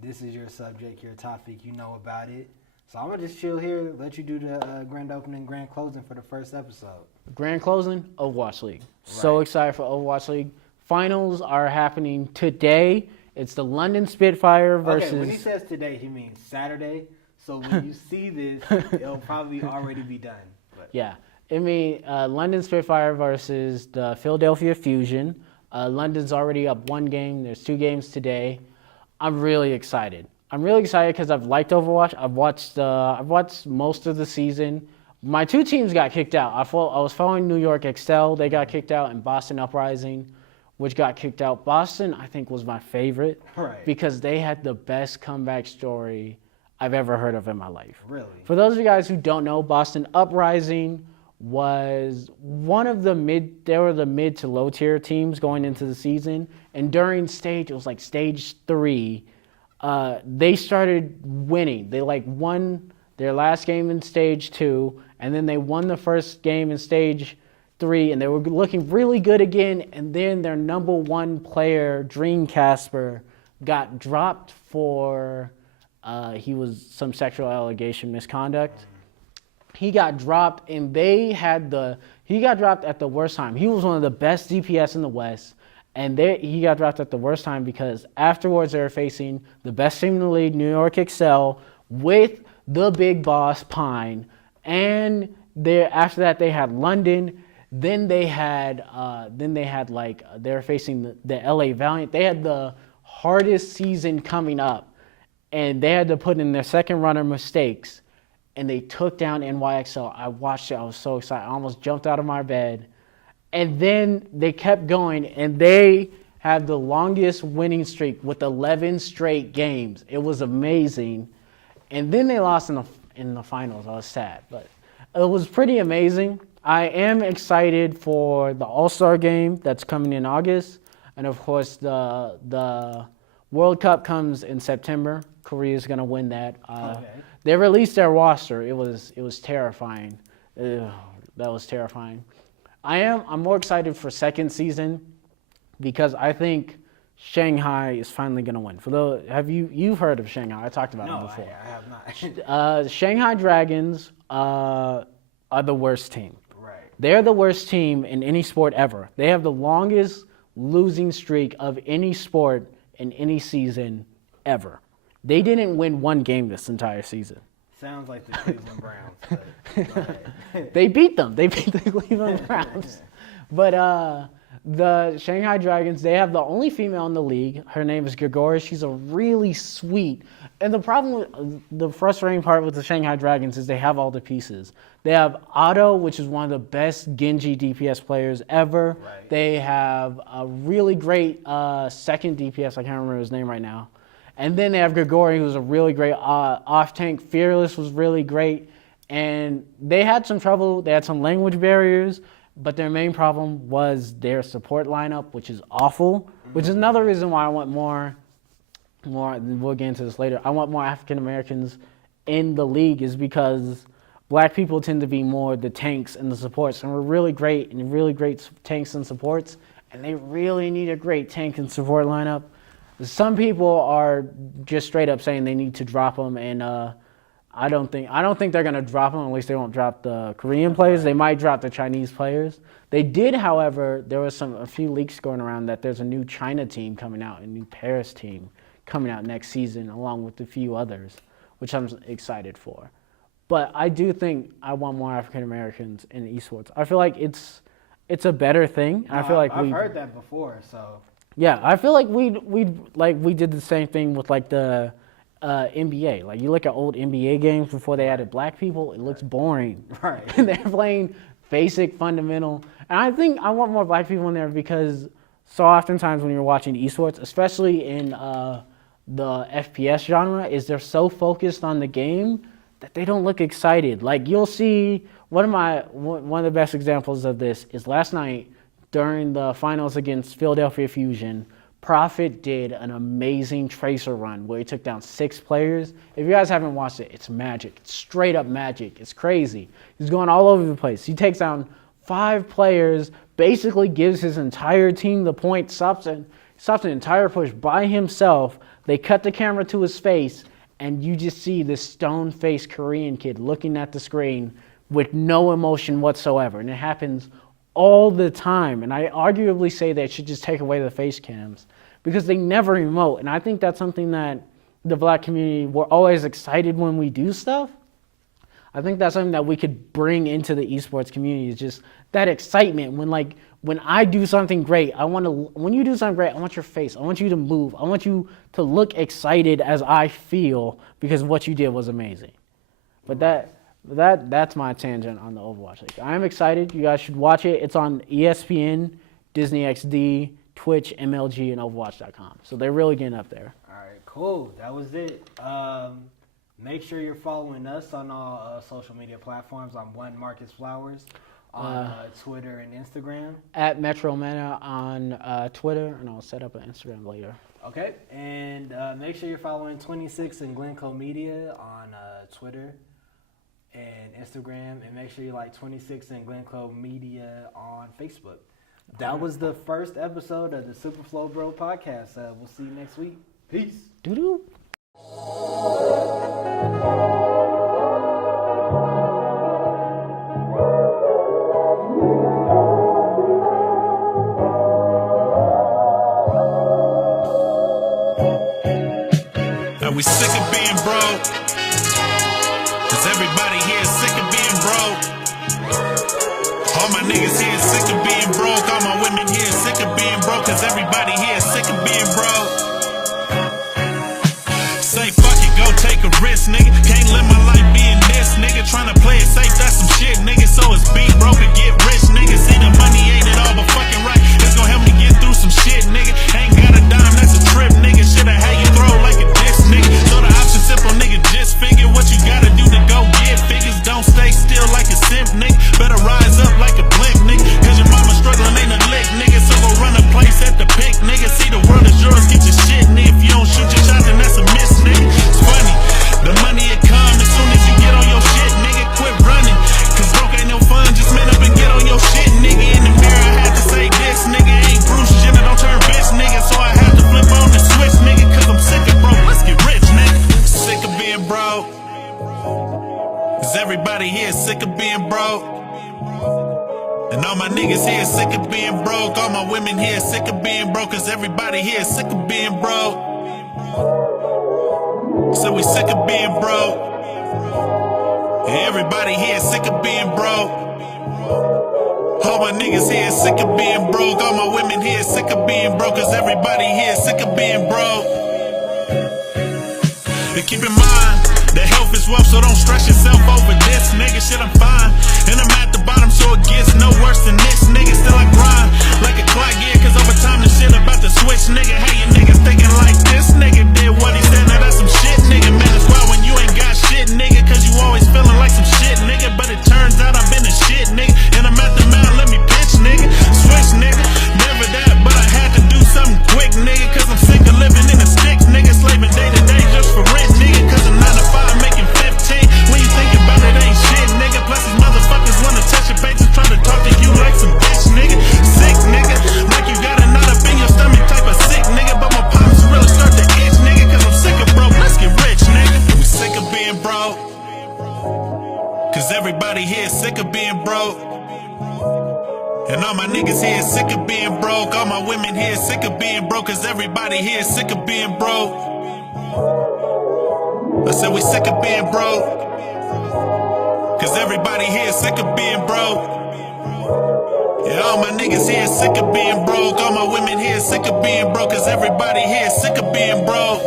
This is your subject, your topic. You know about it. So I'm going to just chill here, let you do the grand opening, grand closing for the first episode. Grand closing, Overwatch League. Right. So excited for Overwatch League. Finals are happening today. It's the London Spitfire versus... Okay, when he says today, he means Saturday. So when you see this, it'll probably already be done. But. Yeah. I mean, London Spitfire versus the Philadelphia Fusion. London's already up 1 game. There's 2 games today. I'm really excited. I'm really excited because I've liked Overwatch. I've watched most of the season. My 2 teams got kicked out. I was following New York Excel. They got kicked out, and Boston Uprising, which got kicked out. Boston, I think, was my favorite because they had the best comeback story I've ever heard of in my life. Really? For those of you guys who don't know, Boston Uprising was one of the mid to low tier teams going into the season, and during it was like stage 3, they started winning. They won their last game in stage 2, and then they won the first game in stage 3, and they were looking really good again, and then their number 1 player, Dream Casper, got dropped for he was some sexual allegation misconduct. He got dropped, and he got dropped at the worst time. He was one of the best DPS in the West, and he got dropped at the worst time because afterwards they were facing the best team in the league, New York Excel, with the big boss Pine, and after that they had London. Then they were facing the LA Valiant. They had the hardest season coming up, and they had to put in their second runner mistakes, and they took down NYXL. I watched it. I was so excited. I almost jumped out of my bed. And then they kept going, and they had the longest winning streak with 11 straight games. It was amazing. And then they lost in the finals. I was sad, but it was pretty amazing. I am excited for the All-Star game that's coming in August. And, of course, the World Cup comes in September. Korea's going to win that. They released their roster. It was terrifying. That was terrifying. I'm more excited for second season because I think Shanghai is finally going to win. You've heard of Shanghai? I talked about them before. I have not. Shanghai Dragons are the worst team. Right. They're the worst team in any sport ever. They have the longest losing streak of any sport in any season ever. They didn't win 1 game this entire season. Sounds like the Cleveland Browns. They beat them. They beat the Cleveland Browns. But the Shanghai Dragons, they have the only female in the league. Her name is Grigori. She's a really sweet. And the frustrating part with the Shanghai Dragons is they have all the pieces. They have Otto, which is one of the best Genji DPS players ever. Right. They have a really great second DPS. I can't remember his name right now. And then they have Grigori, who's a really great off-tank. Fearless was really great. And they had some trouble. They had some language barriers. But their main problem was their support lineup, which is awful. Which is another reason why I want more, we'll get into this later. I want more African Americans in the league is because black people tend to be more the tanks and the supports. And we're really great tanks and supports. And they really need a great tank and support lineup. Some people are just straight up saying they need to drop them, and I don't think they're gonna drop them. At least they won't drop the Korean players. They might drop the Chinese players. They did, however, there was a few leaks going around that there's a new China team coming out, a new Paris team coming out next season, along with a few others, which I'm excited for. But I do think I want more African Americans in esports. I feel like it's it's a better thing. No, I feel like I've heard that before. So yeah, I feel like we did the same thing with like the NBA. Like you look at old NBA games before they added black people, it looks boring. Right. And they're playing basic, fundamental. And I think I want more black people in there because so oftentimes when you're watching esports, especially in the FPS genre, is they're so focused on the game that they don't look excited. Like you'll see one of the best examples of this is last night during the finals against Philadelphia Fusion. Prophet did an amazing tracer run where he took down 6 players. If you guys haven't watched it, it's magic. It's straight up magic. It's crazy. He's going all over the place. He takes down 5 players, basically gives his entire team the point, stops an entire push by himself. They cut the camera to his face, and you just see this stone-faced Korean kid looking at the screen with no emotion whatsoever. And it happens all the time. And I arguably say they should just take away the face cams because they never emote. And I think that's something that the black community, we're always excited when we do stuff. I think that's something that we could bring into the esports community, is just that excitement. When I do something great, when you do something great, I want your face. I want you to move. I want you to look excited as I feel because what you did was amazing. But that's my tangent on the Overwatch League. I'm excited. You guys should watch it. It's on ESPN, Disney XD, Twitch, MLG, and Overwatch.com. So they're really getting up there. All right, cool. That was it. Make sure you're following us on all social media platforms. I'm One Marcus Flowers on Twitter and Instagram. At Metro Meta on Twitter, and I'll set up an Instagram later. Okay, and make sure you're following 26 and Glencoe Media on Twitter and Instagram, and make sure you like 26 and Glencoe Media on Facebook. That was the first episode of the SuperFlow Bro Podcast. We'll see you next week. Peace. Doo-doo. Are we sick of being broke? Cause everybody here is sick of being broke. All my niggas here is sick of being broke. All my women here is sick of being broke. Cause everybody here is sick of being broke. Say fuck it, go take a risk, nigga. Can't live my life being this, nigga. Tryna play it safe, that's some shit, nigga. So it's be broke and get rich, nigga. See the money ain't it all but fucking right. It's gonna help me get through some shit, nigga. Ain't got a dime, that's a trip, nigga. Shoulda had you throw like a disc, nigga. So the option simple, nigga. Just figure what you gotta do to go get figures. Don't stay still like a simp, nigga. Better rise up like a blimp, nigga. Cause your mama struggling ain't a lick, nigga. So go run a place at the pick, nigga. See the world is yours, get your shit, nigga. If you don't shoot your shot, then that's a miss, nigga. It's funny, the money it come as soon as you get on your shit, nigga. Quit running, cause broke ain't no fun. Just man up and get on your shit, nigga. In the mirror, I had to say this, nigga. Ain't Bruce Jenner, don't turn bitch, nigga. So I had to flip on the switch, nigga. Cause I'm sick of broke. Let's get rich, nigga. Sick of being broke. Cause everybody here is sick of being broke. And all my niggas here is sick of being broke. All my women here is sick of being broke. Cause everybody here is sick of being broke. So we sick of being broke. Everybody here is sick of being broke. All my niggas here is sick of being broke. All my women here is sick of being broke. Cause everybody here is sick of being broke. And keep in mind, that health is wealth, so don't stress yourself over this, nigga. Shit, I'm fine. And I'm at the bottom, so it gets no worse than this, nigga. Still I grind like a clock, yeah. Cause over time the shit about to switch, nigga. Hey, you niggas thinking like this, nigga did what he said. Now that's some shit, nigga. Man, it's wild when you ain't got shit, nigga. Cause you always feeling like some shit, nigga. But it turns out I've been a shit, nigga. And I'm at the mountain, let me pitch, nigga. Switch, nigga. Never that, but I had to do something quick, nigga. Cause I'm sick of living in the sticks, nigga. Slaving day to day just for rent, nigga. Cause I'm 9 to 5 making 15. When you think about it, ain't shit, nigga. Plus these motherfuckers wanna touch your face and try to talk to you like some bitch, nigga. Sick, nigga. Like you got a knot up in your stomach type of sick, nigga. But my pops really start to itch, nigga. Cause I'm sick of broke. Let's get rich, nigga. We sick of being broke. Cause everybody here is sick of being broke. And all my niggas here is sick of being broke. All my women here is sick of being broke. Cause everybody here is sick of being broke. I said we sick of being broke. Cause everybody here is sick of being broke. Yeah, all my niggas here sick of being broke. All my women here sick of being broke. Cause everybody here sick of being broke.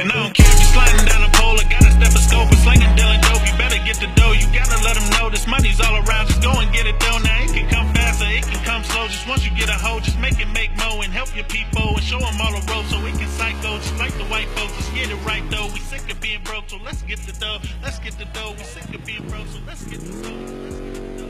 And I don't care if you're sliding down a pole or got a stethoscope or slinging dealing dope. You better get the dough. You gotta let them know this money's all around. Just go and get it though. Now it can come fast or it can come slow. Just once you get a hoe, just make it make mo and help your people and show them all the road so it can psycho. Just like the white folks, just get it right though. We sick of being broke, so let's get the dough. Let's get the dough. We sick of being broke, so let's get the dough.